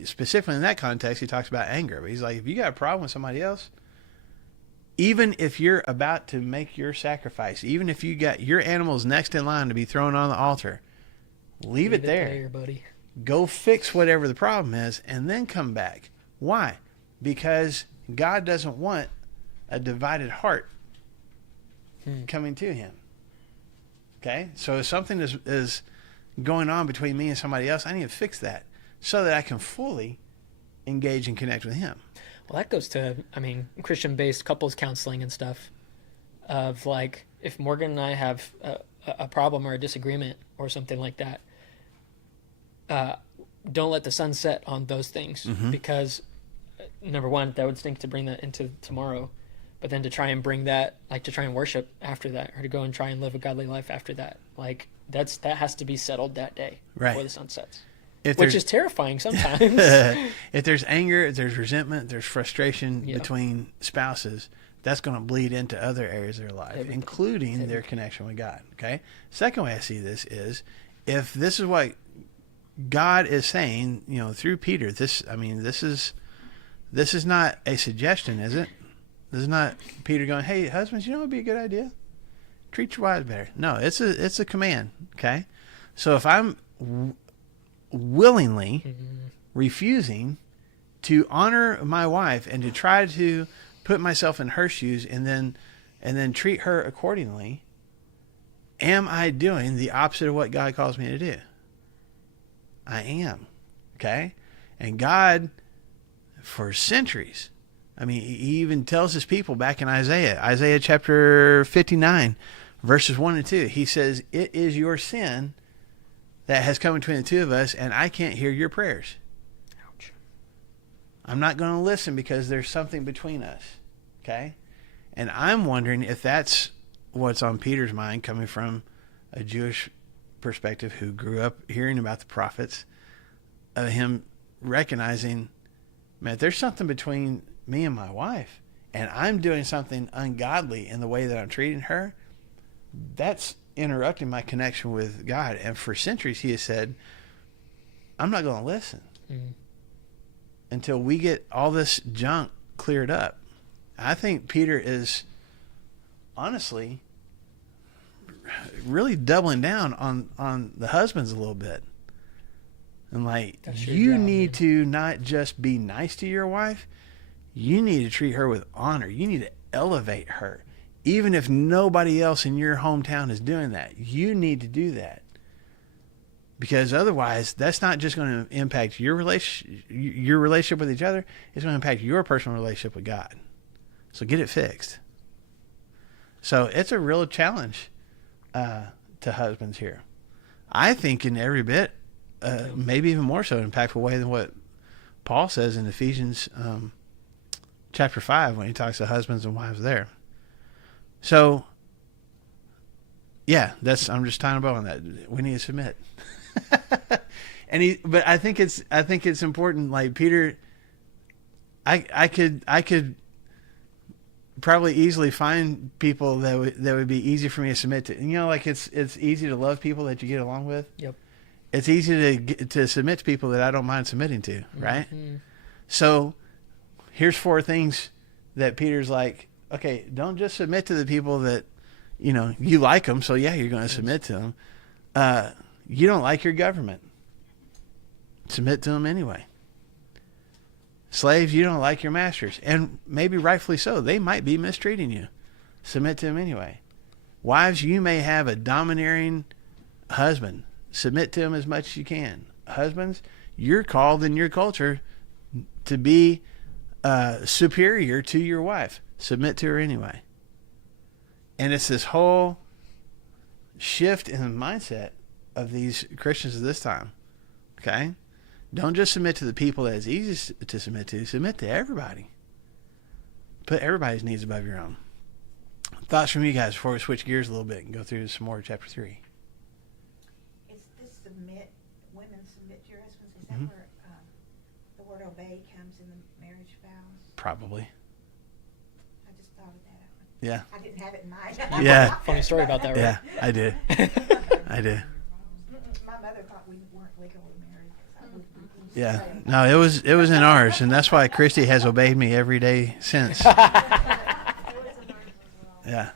Specifically in that context, he talks about anger. But he's like, if you got a problem with somebody else, even if you're about to make your sacrifice, even if you got your animals next in line to be thrown on the altar, leave it there, buddy. Go fix whatever the problem is, and then come back. Why? Because God doesn't want a divided heart coming to him. Okay? So if something is going on between me and somebody else, I need to fix that so that I can fully engage and connect with him. Well, that goes to, Christian-based couples counseling and stuff of like, if Morgan and I have a problem or a disagreement or something like that, don't let the sun set on those things because number one, that would stink to bring that into tomorrow, but then to try and bring that, like to try and worship after that or to go and try and live a godly life after that, like that has to be settled that day before the sun sets. Which is terrifying sometimes. If there's anger, if there's resentment, there's frustration between spouses, that's going to bleed into other areas of their life, including their connection with God. Okay. Second way I see this is if this is what God is saying, through Peter, this is not a suggestion, is it? This is not Peter going, hey, husbands, what would be a good idea? Treat your wives better. No, it's a command. Okay. So if I'm willingly refusing to honor my wife and to try to put myself in her shoes and then treat her accordingly, am I doing the opposite of what God calls me to do? I am. Okay? And God, for centuries, he even tells his people back in Isaiah chapter 59, verses 1 and 2, he says, it is your sin that has come between the two of us, and I can't hear your prayers. Ouch. I'm not going to listen because there's something between us. Okay? And I'm wondering if that's what's on Peter's mind, coming from a Jewish perspective who grew up hearing about the prophets, of him recognizing, man, there's something between me and my wife, and I'm doing something ungodly in the way that I'm treating her. That's interrupting my connection with God. And for centuries he has said, I'm not going to listen until we get all this junk cleared up. I think Peter is honestly really doubling down on the husbands a little bit. And like, you need to not just be nice to your wife, you need to treat her with honor. You need to elevate her. Even if nobody else in your hometown is doing that, you need to do that. Because otherwise, that's not just going to impact your relationship with each other. It's going to impact your personal relationship with God. So get it fixed. So it's a real challenge to husbands here. I think in every bit, maybe even more so, impactful way than what Paul says in Ephesians chapter 5 when he talks to husbands and wives there. So, yeah, I'm just tying a bow on that. We need to submit. But I think it's important. Like Peter, I could probably easily find people that would be easy for me to submit to. You know, like it's easy to love people that you get along with. Yep. It's easy to submit to people that I don't mind submitting to, right? Mm-hmm. So here's 4 things that Peter's like, okay, don't just submit to the people that, you know, you like them, so yeah, you're going to submit to them. You don't like your government. Submit to them anyway. Slaves, you don't like your masters, and maybe rightfully so. They might be mistreating you. Submit to them anyway. Wives, you may have a domineering husband. Submit to him as much as you can. Husbands, you're called in your culture to be superior to your wife. Submit to her anyway. And it's this whole shift in the mindset of these Christians of this time. Okay? Don't just submit to the people that it's easiest to submit to. Submit to everybody. Put everybody's needs above your own. Thoughts from you guys before we switch gears a little bit and go through some more chapter 3. Is this submit, women submit to your husbands? Is that Mm-hmm. where the word obey comes in the marriage vows? Probably. I just thought of that. Yeah. I didn't have it in mind. Yeah. Funny story about that, right? Yeah, I did. I did. My mother thought we weren't legally married. 'Cause I wouldn't Yeah. say it. No, it was in ours, and that's why Christy has obeyed me every day since. Yeah.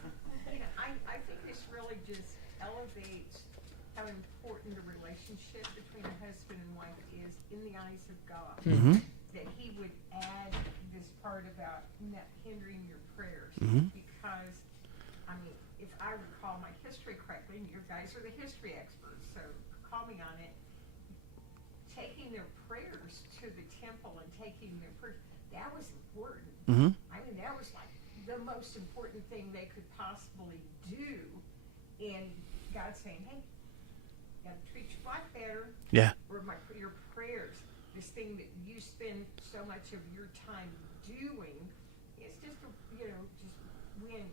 You know, I think this really just elevates how important the relationship between a husband and wife is in the eyes of God. Mm-hmm. That he would add this part about not hindering your prayers. Mhm. Because, I mean, if I recall my history correctly, and you guys are the history experts, so call me on it, taking their prayers to the temple and taking their prayers, that was important. Mm-hmm. I mean, that was like the most important thing they could possibly do. And God saying, hey, you gotta treat your wife better. Yeah. Or your prayers, this thing that you spend so much of your time doing, it's just, just wind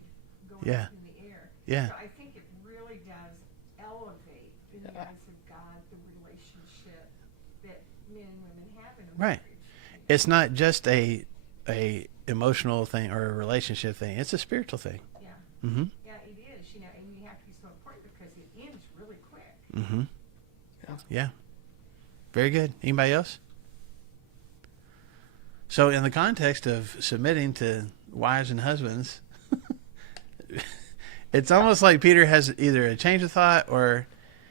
going Yeah. up in the air. Yeah. So I think it really does elevate in the eyes of God the relationship that men and women have in a Right. marriage. It's not just a emotional thing or a relationship thing. It's a spiritual thing. Yeah. Mm-hmm. Yeah, it is, and you have to be so important because it ends really quick. Mm-hmm. Yeah. Yeah. Very good. Anybody else? So in the context of submitting to wives and husbands, it's almost like Peter has either a change of thought or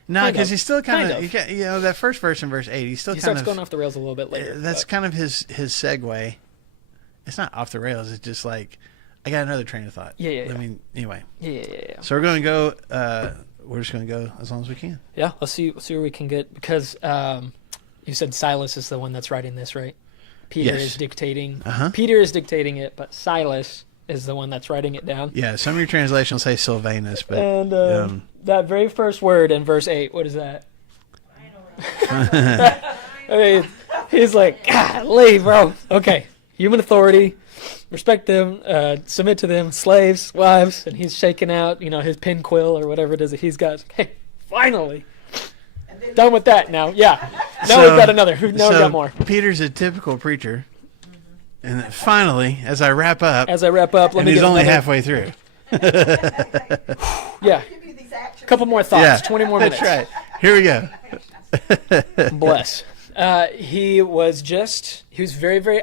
no, Kind because of. he's still kind Kind of, that first verse in verse 8, he's still He kind starts of going off the rails a little bit later. that's but- kind of his segue. It's not off the rails. It's just like I got another train of thought. Yeah. Anyway. Yeah. So we're going to go. We're just going to go as long as we can. Yeah, let's see where we can get, because you said Silas is the one that's writing this, right? Peter Yes. is dictating. Uh-huh. Peter is dictating it, but Silas is the one that's writing it down. Yeah. Some of your translations say Sylvanus, but And that very first word in verse 8, what is that? I mean, he's like, golly, bro. Okay, human authority, respect them, submit to them, slaves, wives, and he's shaking out, his pin quill or whatever it is that he's got. Hey, finally, And then done with that now. Yeah, now So- we've got another. Now we've so got more. Peter's a typical preacher. And then finally, as I wrap up, As I wrap up, let and me he's get only another- halfway through. Yeah, give you these actions. couple more thoughts. 20 more minutes. That's right. Here we go. Bless. He was very, very,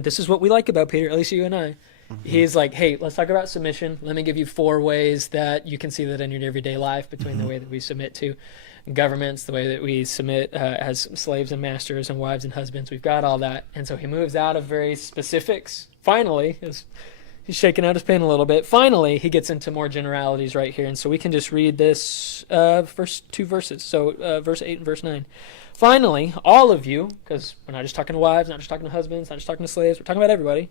this is what we like about Peter, at least you and I. He's like, hey, let's talk about submission. Let me give you 4 ways that you can see that in your everyday life between the way that we submit to governments, the way that we submit as slaves and masters and wives and husbands. We've got all that. And so he moves out of very specifics. Finally, he's shaking out his pen a little bit. Finally, he gets into more generalities right here. And so we can just read this first 2 verses. So verse 8 and verse 9. Finally, all of you, because we're not just talking to wives, not just talking to husbands, not just talking to slaves, we're talking about everybody.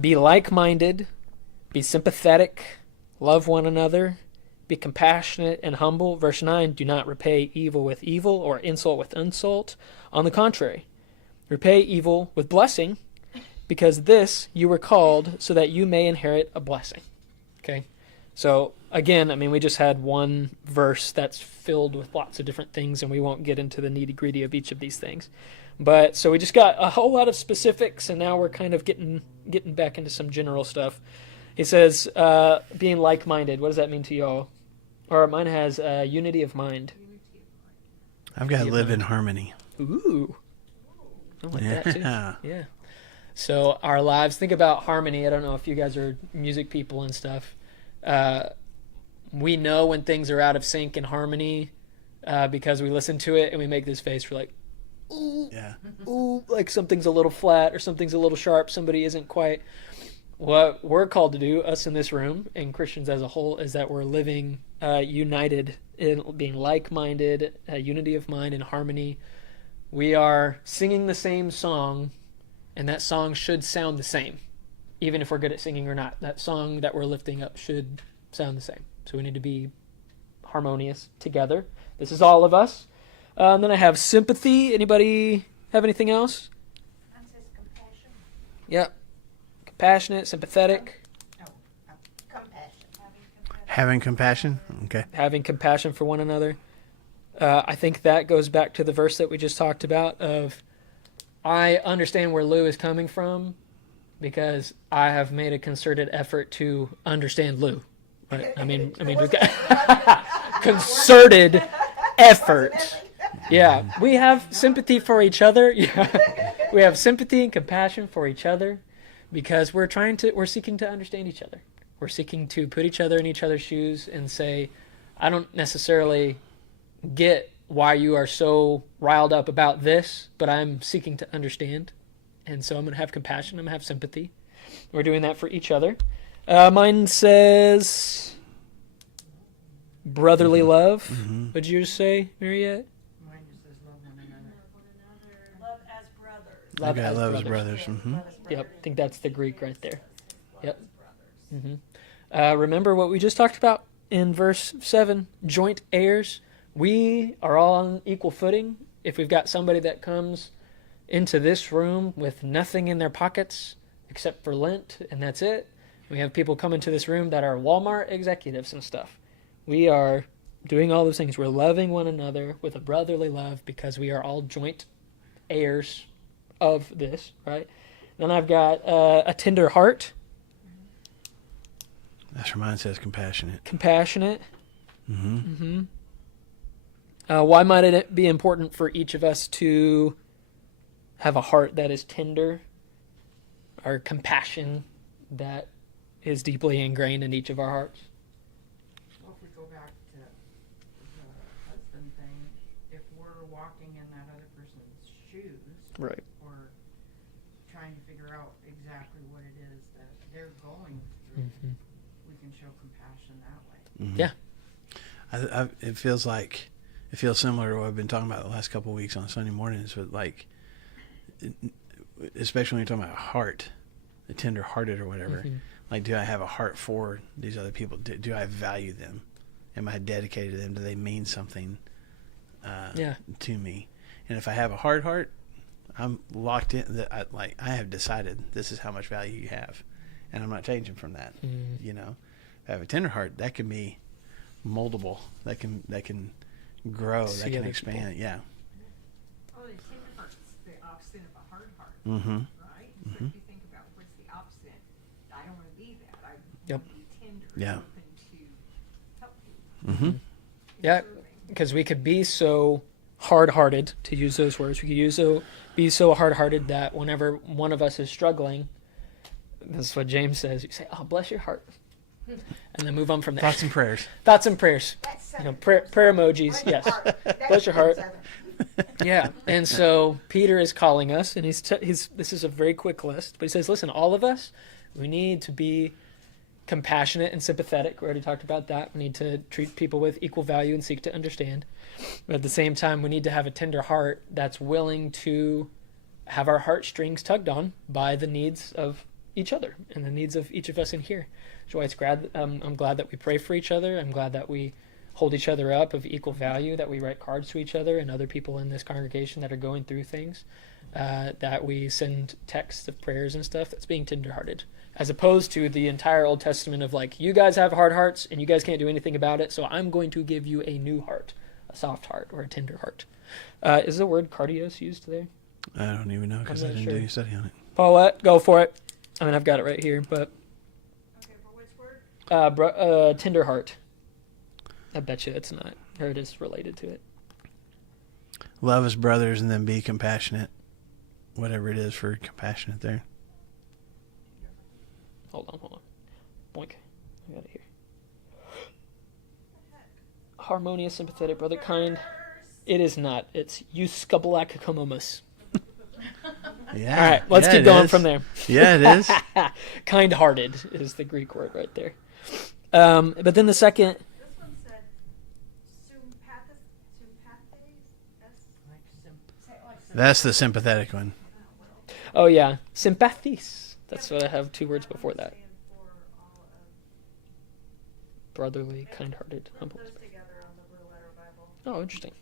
Be like-minded, be sympathetic, love one another, be compassionate and humble. Verse 9, do not repay evil with evil or insult with insult. On the contrary, repay evil with blessing, because this you were called so that you may inherit a blessing. Okay? So again, I mean, we just had one verse that's filled with lots of different things, and we won't get into the nitty gritty of each of these things. But so we just got a whole lot of specifics, and now we're kind of getting back into some general stuff. He says, being like-minded. What does that mean to y'all? Or mine has unity of mind. I've got to live in harmony. Ooh. I like that too. Yeah. Yeah. So our lives, think about harmony. I don't know if you guys are music people and stuff. We know when things are out of sync and harmony because we listen to it and we make this face. We're like, ooh, Yeah. ooh, like something's a little flat or something's a little sharp. Somebody isn't quite. What we're called to do, us in this room and Christians as a whole, is that we're living united in being like-minded, unity of mind and harmony. We are singing the same song, and that song should sound the same, even if we're good at singing or not. That song that we're lifting up should sound the same. So we need to be harmonious together. This is all of us. And then I have sympathy. Anybody have anything else? Mine says compassion. Yep. Compassionate, sympathetic, Compassion. Having compassion. Okay. having compassion for one another. I think that goes back to the verse that we just talked about of, I understand where Lou is coming from because I have made a concerted effort to understand Lou. Right? I mean, we've got concerted effort. Yeah, we have sympathy for each other. Yeah, we have sympathy and compassion for each other because we're seeking to understand each other. We're seeking to put each other in each other's shoes and say, I don't necessarily get why you are so riled up about this, but I'm seeking to understand. And so I'm going to have compassion. I'm going to have sympathy. We're doing that for each other. Mine says brotherly love. Mm-hmm. What'd you just say, Mariette? Mine just says love one another. Love as brothers. Love Okay, as love brothers. his brothers. Mm-hmm. Yep, I think that's the Greek right there. Yep. Remember what we just talked about in verse 7, joint heirs. We are all on equal footing. If we've got somebody that comes into this room with nothing in their pockets except for lint, and that's it. We have people come into this room that are Walmart executives and stuff. We are doing all those things. We're loving one another with a brotherly love because we are all joint heirs of this, right? Then I've got a tender heart, That's where mine says compassionate. compassionate. Mm-hmm. Why might it be important for each of us to have a heart that is tender, or compassion that is deeply ingrained in each of our hearts? Well, if we go back to the husband thing, if we're walking in that other person's shoes, Right. or trying to figure out exactly what it is that they're going through, we can show compassion that way. Mm-hmm. Yeah. It feels similar to what I've been talking about the last couple of weeks on Sunday mornings, with especially when you're talking about heart, the tender-hearted or whatever. Like, do I have a heart for these other people? Do I value them? Am I dedicated to them? Do they mean something to me? And if I have a hard heart, I'm locked in. That I have decided this is how much value you have, and I'm not changing from that. You know, if I have a tender heart, that can be moldable. That can grow. See that can other expand. people. Yeah. Oh, the tender heart's the opposite of a hard heart, Mm-hmm. right? So if you think about what's the opposite, I don't want to be that. I Yep. want to be tender, Yeah. open to help people. Mm-hmm. in Yeah, serving. because we could be so hard-hearted, to use those words. We could be so hard-hearted that whenever one of us is struggling, this is what James says. You say, "Oh, bless your heart," and then move on from there. Thoughts and prayers. Thoughts and prayers. That's You know, Southern. prayer emojis. Yes. Bless your heart. Southern. Yeah, and so Peter is calling us, and he's this is a very quick list, but he says, listen, all of us, we need to be compassionate and sympathetic. We already talked about that. We need to treat people with equal value and seek to understand. But at the same time, we need to have a tender heart that's willing to have our heartstrings tugged on by the needs of each other and the needs of each of us in here. So I'm glad that we pray for each other. I'm glad that we hold each other up of equal value, that we write cards to each other and other people in this congregation that are going through things, that we send texts of prayers and stuff. That's being tenderhearted. as opposed to the entire Old Testament of like, you guys have hard hearts and you guys can't do anything about it, so I'm going to give you a new heart, a soft heart or a tender heart. Is the word cardios used there? I don't even know because I I'm not didn't do sure. any study on it. Paulette, go for it. I mean, I've got it right here, but Okay, for which word? tender heart. I bet you it's not, or it is related to it. Love his brothers and then be compassionate. Whatever it is for compassionate there. Hold on. Boink. I got it here. Harmonious, sympathetic, brother, kind. It is not. It's euskabalakakomomus. Yeah. All right, let's Yeah, keep it going is. from there. Yeah, it is. Kind-hearted is the Greek word right there. But then the second, This one said sympathes. Like That's the sympathetic one. oh yeah, sympathies. That's what I have 2 words before that. Brotherly, kind-hearted, humble. Oh, interesting.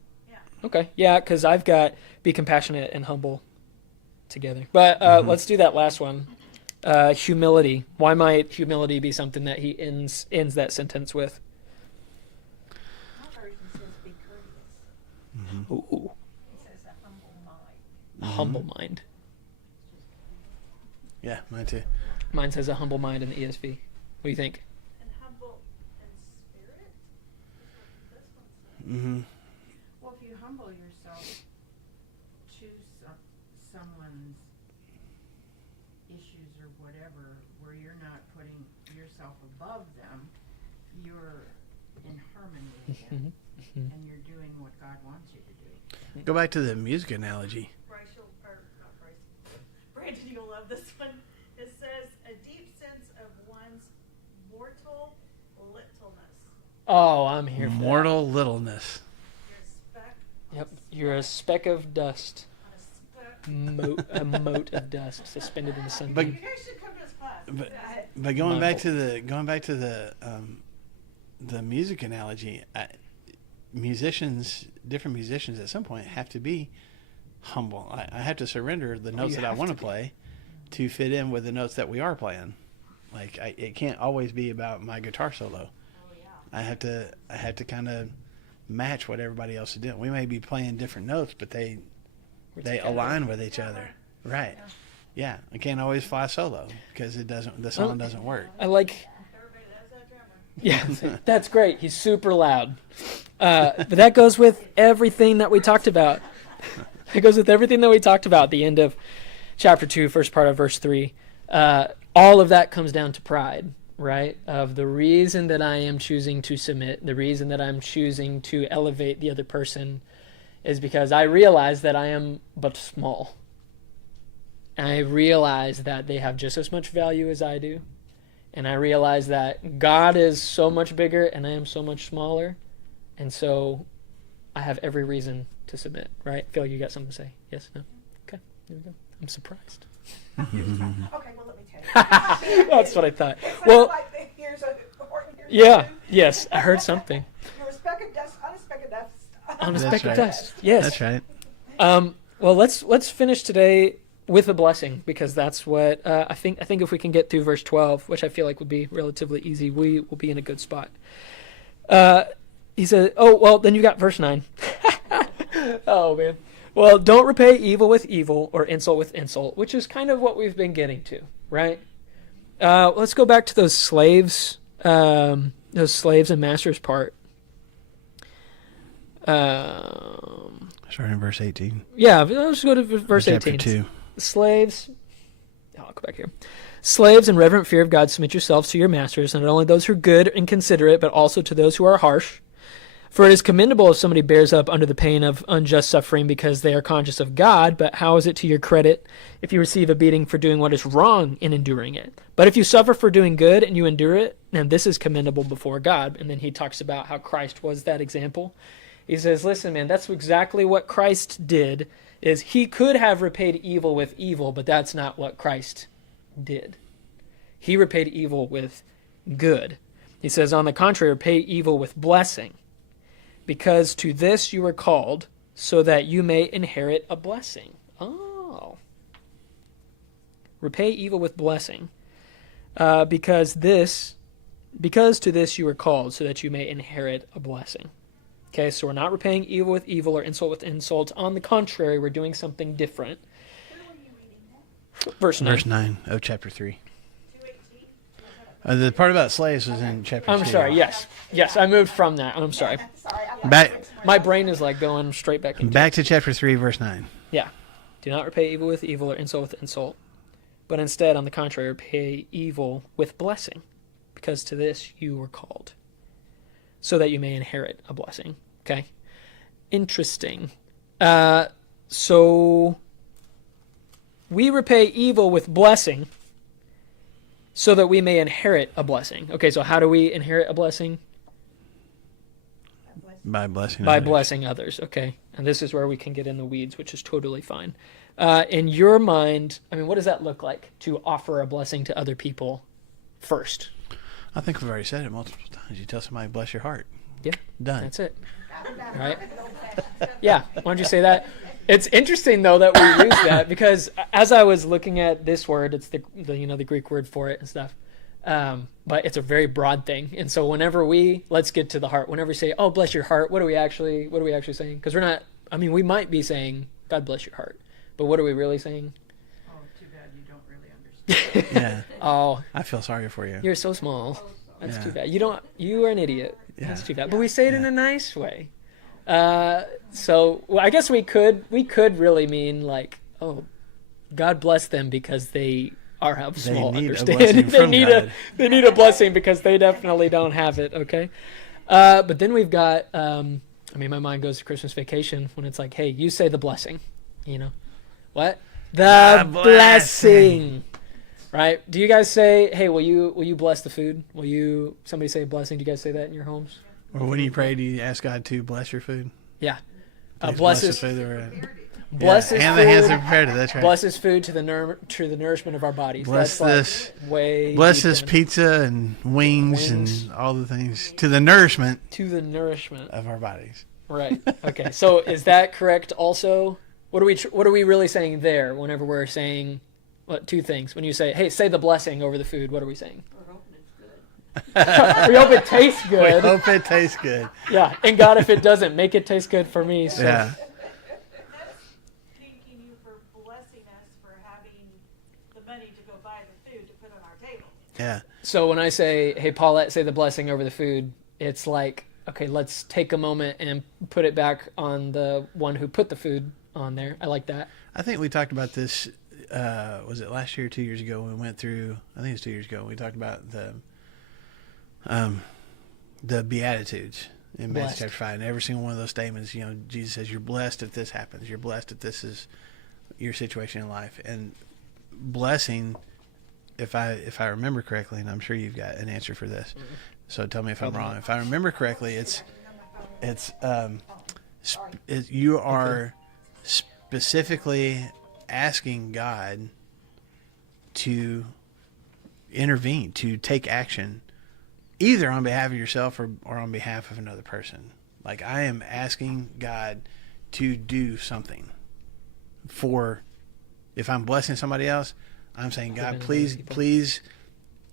Okay, yeah, because I've got be compassionate and humble together. But let's do that last one. Humility. Why might humility be something that he ends that sentence with? My version says be courteous. Ooh, It says a humble mind. a humble mind. Yeah, mine too. Mine says a humble mind in the ESV. What do you think? And humble in spirit? This one says. Mm-hmm. Well, if you humble yourself to someone's issues or whatever, where you're not putting yourself above them, you're in harmony with them, and you're doing what God wants you to do. Go back to the music analogy. Bryce, not Bryce. Brandon, you'll love this one. It says a deep sense of one's mortal littleness. Oh, I'm here for Mortal littleness. You're a speck. that. Yep, you're a speck of dust, On a speck. a mote of dust suspended in the sun. But- You guys should come to this class. But going back to the music analogy, different musicians at some point have to be humble. I have to surrender the notes you that I have want to to be. play to fit in with the notes that we are playing. Like it can't always be about my guitar solo. Oh, yeah. I have to kind of match what everybody else is doing. We may be playing different notes, but they together. align with each other, right? Yeah, I can't always fly solo because the song doesn't work. I like. Everybody loves that drummer. Yeah, that's great. He's super loud. But that goes with everything that we talked about. It goes with everything that we talked about at the end of chapter 2, first part of verse 3. All of that comes down to pride, right? Of the reason that I am choosing to submit, the reason that I'm choosing to elevate the other person is because I realize that I am but small. I realize that they have just as much value as I do. And I realize that God is so much bigger and I am so much smaller. And so I have every reason to submit, right? I feel like you got something to say. Yes? No? Okay. There we go. I'm surprised. Okay, well, let me tell you. That's what I thought. It's Well, like here's a yeah. Yes, I heard something. You're a speck of dust on a speck of dust. On a That's speck of right. dust. Yes. That's right. Well, let's finish today with a blessing because that's what I think. I think if we can get through verse 12, which I feel like would be relatively easy, we will be in a good spot. He said, "Oh well, then you got verse 9." Oh man. Well, don't repay evil with evil or insult with insult, which is kind of what we've been getting to, right? Let's go back to those slaves and masters part. Starting in verse 18. Yeah, let's go to verse Chapter 18. 2. Slaves, I'll go back here. Slaves, in reverent fear of God, submit yourselves to your masters, and not only those who are good and considerate, but also to those who are harsh. For it is commendable if somebody bears up under the pain of unjust suffering because they are conscious of God, but how is it to your credit if you receive a beating for doing what is wrong in enduring it? But if you suffer for doing good and you endure it, then this is commendable before God. And then he talks about how Christ was that example. He says, listen, man, that's exactly what Christ did, is he could have repaid evil with evil, but that's not what Christ did. He repaid evil with good. He says, on the contrary, repay evil with blessing, because to this you were called, so that you may inherit a blessing. Oh. Repay evil with blessing. Because to this you were called, so that you may inherit a blessing. Okay, so we're not repaying evil with evil or insult with insult. On the contrary, we're doing something different. Verse 9. Verse 9 of chapter 3. The part about slaves was in chapter 2. I'm sorry, yes. Yes, I moved from that. I'm sorry. Sorry, I Back, My brain is like going straight back into back to chapter 3, verse 9. Yeah. Do not repay evil with evil or insult with insult, but instead, on the contrary, repay evil with blessing, because to this you were called, so that you may inherit a blessing. Okay? Interesting. So we repay evil with blessing, so that we may inherit a blessing. Okay, so how do we inherit a blessing? By blessing By others. blessing others, okay. And this is where we can get in the weeds, which is totally fine. In your mind, I mean, what does that look like to offer a blessing to other people first? I think we've already said it multiple times. You tell somebody, bless your heart. Yeah, Done. that's it. Right? Yeah, why don't you say that? It's interesting, though, that we use that, because as I was looking at this word, it's the the Greek word for it and stuff. But it's a very broad thing, and so whenever let's get to the heart. Whenever we say, "Oh, bless your heart," what are we actually saying? Because we're not. I mean, we might be saying, "God bless your heart," but what are we really saying? Oh, too bad you don't really understand. Yeah. Oh, I feel sorry for you. you're so small. That's Yeah. too bad. You are an idiot. Yeah. That's too bad. But we say it in a nice way. So I guess we could really mean like, oh, God bless them because they are have small need a understanding. blessing from God. They need a blessing because they definitely don't have it. Okay. But then we've got. I mean, my mind goes to Christmas Vacation when it's like, hey, you say the blessing. You know, what? The blessing. Right? Do you guys say, hey, will you bless the food? Somebody say a blessing? Do you guys say that in your homes? Or when you pray, do you ask God to bless your food? Yeah. Please Bless the his food that we're at. bless his and food. the hands that prepared it. That's right. Bless his food to the nourishment of our bodies. Bless That's this. like way Bless deep this in. pizza and wings Wings. and all the things to the nourishment To the nourishment. of our bodies. Right. Okay. So is that correct also? What are we really saying there whenever we're saying two things? When you say, hey, say the blessing over the food, what are we saying? We're hoping it's good. We hope it tastes We good. hope it tastes good. Yeah. And God, if it doesn't, make it taste good for me. So. Yeah. That's thanking you for blessing us for having the money to go buy the food to put on our table. Yeah. So when I say, hey, Paulette, say the blessing over the food, it's like, okay, let's take a moment and put it back on the one who put the food on there. I like that. I think we talked about this, was it last year or 2 years ago when we went through, I think it was 2 years ago, we talked about the Beatitudes in Matthew Blessed. chapter 5. And every single one of those statements, Jesus says, you're blessed if this happens. You're blessed if this is your situation in life. And blessing, if I remember correctly, and I'm sure you've got an answer for this, so tell me if I'm wrong. If I remember correctly, you are specifically asking God to intervene, to take action, either on behalf of yourself or on behalf of another person. Like, I am asking God to do something if I'm blessing somebody else, I'm saying, God, please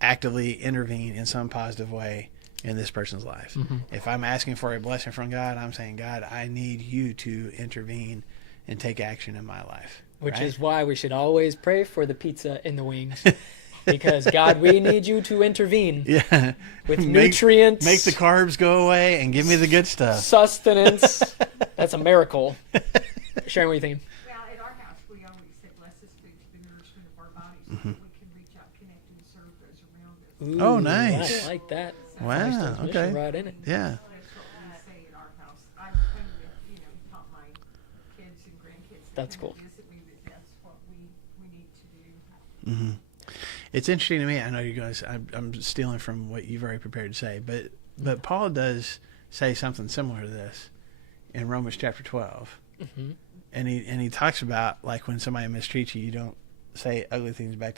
actively intervene in some positive way in this person's life. Mm-hmm. If I'm asking for a blessing from God, I'm saying, God, I need you to intervene and take action in my life. Which right? is why we should always pray for the pizza and the wings. Because, God, we need you to intervene Yeah. with Make- nutrients. Make the carbs go away and give me the good stuff. Sustenance. That's a miracle. Sharon, what are you thinking? Well, at our house, we always say, bless this food to the nourishment of our bodies, so that we can reach out, connect, and serve those around us. Ooh, Oh, nice. I like that. Wow, First mission okay. right in it. Yeah. That's what we say at our house. I've kind of, taught my kids and grandkids. to That's kind of cool. visit me that that's what we need to do. Mm-hmm. It's interesting to me. I know you're going to. I'm stealing from what you've already prepared to say, but Paul does say something similar to this in Romans chapter 12, Mm-hmm. and he talks about, like, when somebody mistreats you, you don't say ugly things back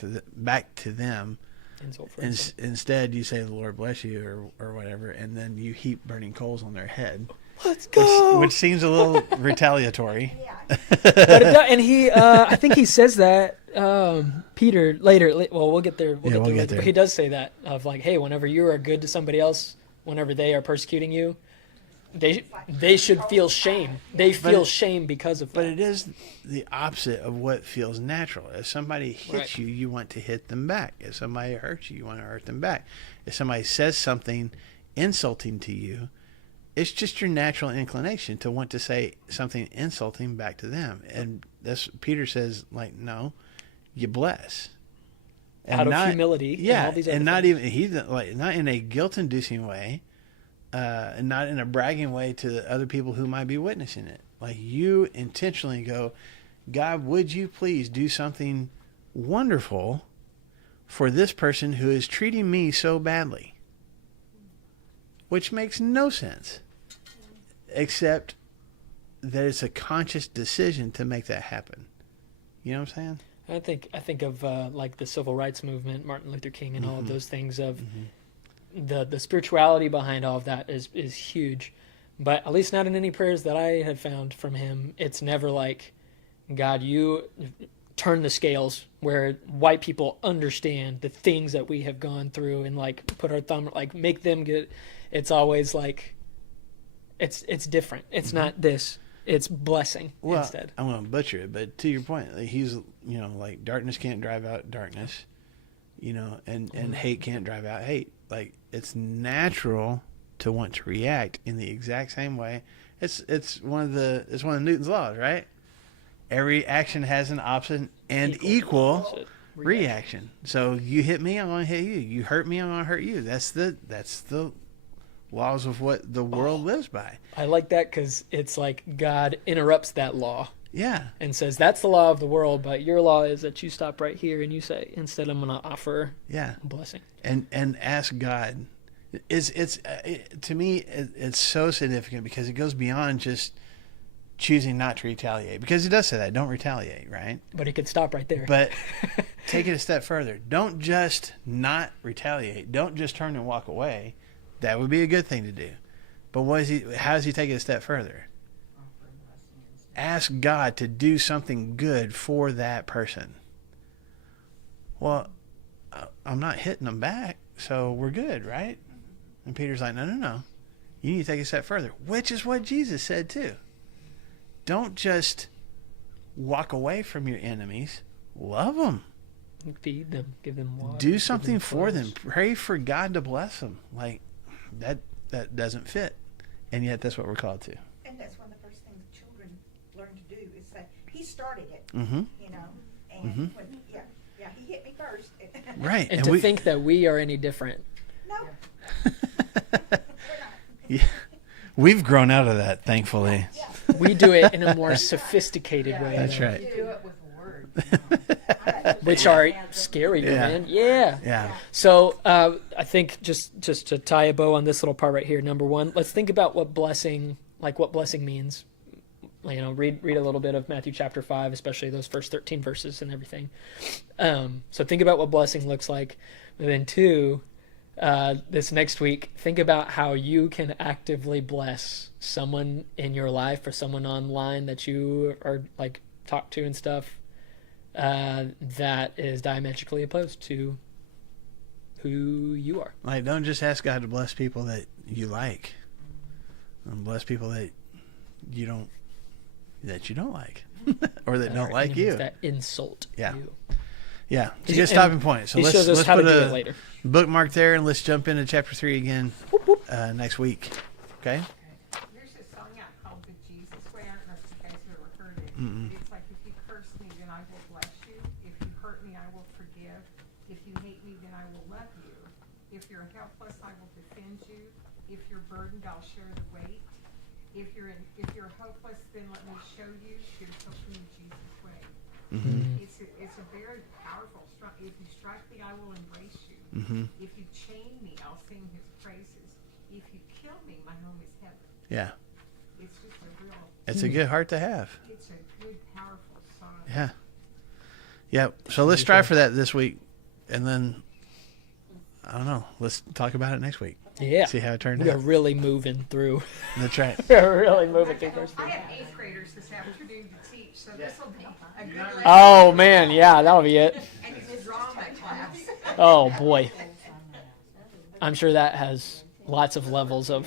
to them. Insult for insult. Instead, you say, "The Lord bless you," or whatever, and then you heap burning coals on their head, Let's go. which seems a little retaliatory. Yeah. But it does, and he, I think he says that Peter later. Well, we'll get there. We'll get later. there. But he does say that of like, hey, whenever you are good to somebody else, whenever they are persecuting you, they should feel shame. They feel shame because of that. But it is the opposite of what feels natural. If somebody hits Right. you, you want to hit them back. If somebody hurts you, you want to hurt them back. If somebody says something insulting to you, it's just your natural inclination to want to say something insulting back to them. And this Peter says, like, no, you bless. And Out of humility. Yeah, And all these other and not things. even he's like not in a guilt-inducing way. And not in a bragging way to the other people who might be witnessing it. Like you intentionally go, God, would you please do something wonderful for this person who is treating me so badly? Which makes no sense, except that it's a conscious decision to make that happen. You know what I'm saying? I think of like the civil rights movement, Martin Luther King, and all of those things of the spirituality behind all of that is huge. But at least not in any prayers that I have found from him, it's never like, God, you turn the scales where white people understand the things that we have gone through and like put our thumb, like make them get. It's always like, it's different. It's not this. It's blessing instead. I'm going to butcher it, but to your point, like he's, like darkness can't drive out darkness, and hate can't drive out hate. Like it's natural to want to react in the exact same way. It's one of Newton's laws, right? Every action has an opposite and equal reaction. So you hit me, I'm going to hit you. You hurt me, I'm going to hurt you. That's the laws of what the world lives by. I like that because it's like God interrupts that law. Yeah. And says, that's the law of the world, but your law is that you stop right here and you say, instead I'm going to offer a blessing. And ask God. To me, it's so significant because it goes beyond just choosing not to retaliate. Because it does say that, don't retaliate, right? But he could stop right there. But take it a step further. Don't just not retaliate. Don't just turn and walk away. That would be a good thing to do. But how does he take it a step further? Ask God to do something good for that person. Well, I'm not hitting them back, so we're good, right? And Peter's like, no. You need to take a step further, which is what Jesus said too. Don't just walk away from your enemies. Love them. Feed them, give them water. Do something for them. Pray for God to bless them. Like, that doesn't fit. And yet that's what we're called to. And that's one of the first things children learn to do is say, he started it, Mm-hmm. and when, he hit me first. Right. And to think that we are any different. No, we're not. Yeah. We've grown out of that, thankfully. We do it in a more sophisticated way. That's right. You do it with words. Which are scarier, Yeah. man. Yeah. Yeah. So I think just to tie a bow on this little part right here, number one, let's think about what blessing means. Read a little bit of Matthew chapter 5, especially those first 13 verses and everything. So think about what blessing looks like. And then two, this next week, think about how you can actively bless someone in your life or someone online that you are like talk to and stuff that is diametrically opposed to who you are. Like, don't just ask God to bless people that you like, and bless people that you don't like, or that don't like you. That insult you. Yeah, it's a good stopping point. So he shows us let's how put to do it a later. bookmark there, and let's jump into chapter 3 again next week. Okay? There's this song out called The Jesus Way. I don't know if you guys have ever heard it. It's like, if you curse me, then I will bless you. If you hurt me, I will forgive. If you hate me, then I will love you. If you're helpless, I will defend you. If you're burdened, I'll share the weight. If you're hopeless, then let me show you. Here's hoping in Jesus' way. It's a very powerful, strong. If you strike me, I will embrace you. If you chain me, I'll sing his praises. If you kill me, my home is heaven. Yeah. It's just a real. It's a good heart to have. It's a good, powerful song. Yeah. Yeah. So let's strive for that this week. And then I don't know. Let's talk about it next week. Yeah. See how it turned We are out. really moving through. That's right. We're really moving through First I Peter. have eighth graders this afternoon to teach, so this will be a good lesson. Oh man, yeah, that'll be it. And it's a drama class. Oh boy. I'm sure that has lots of levels of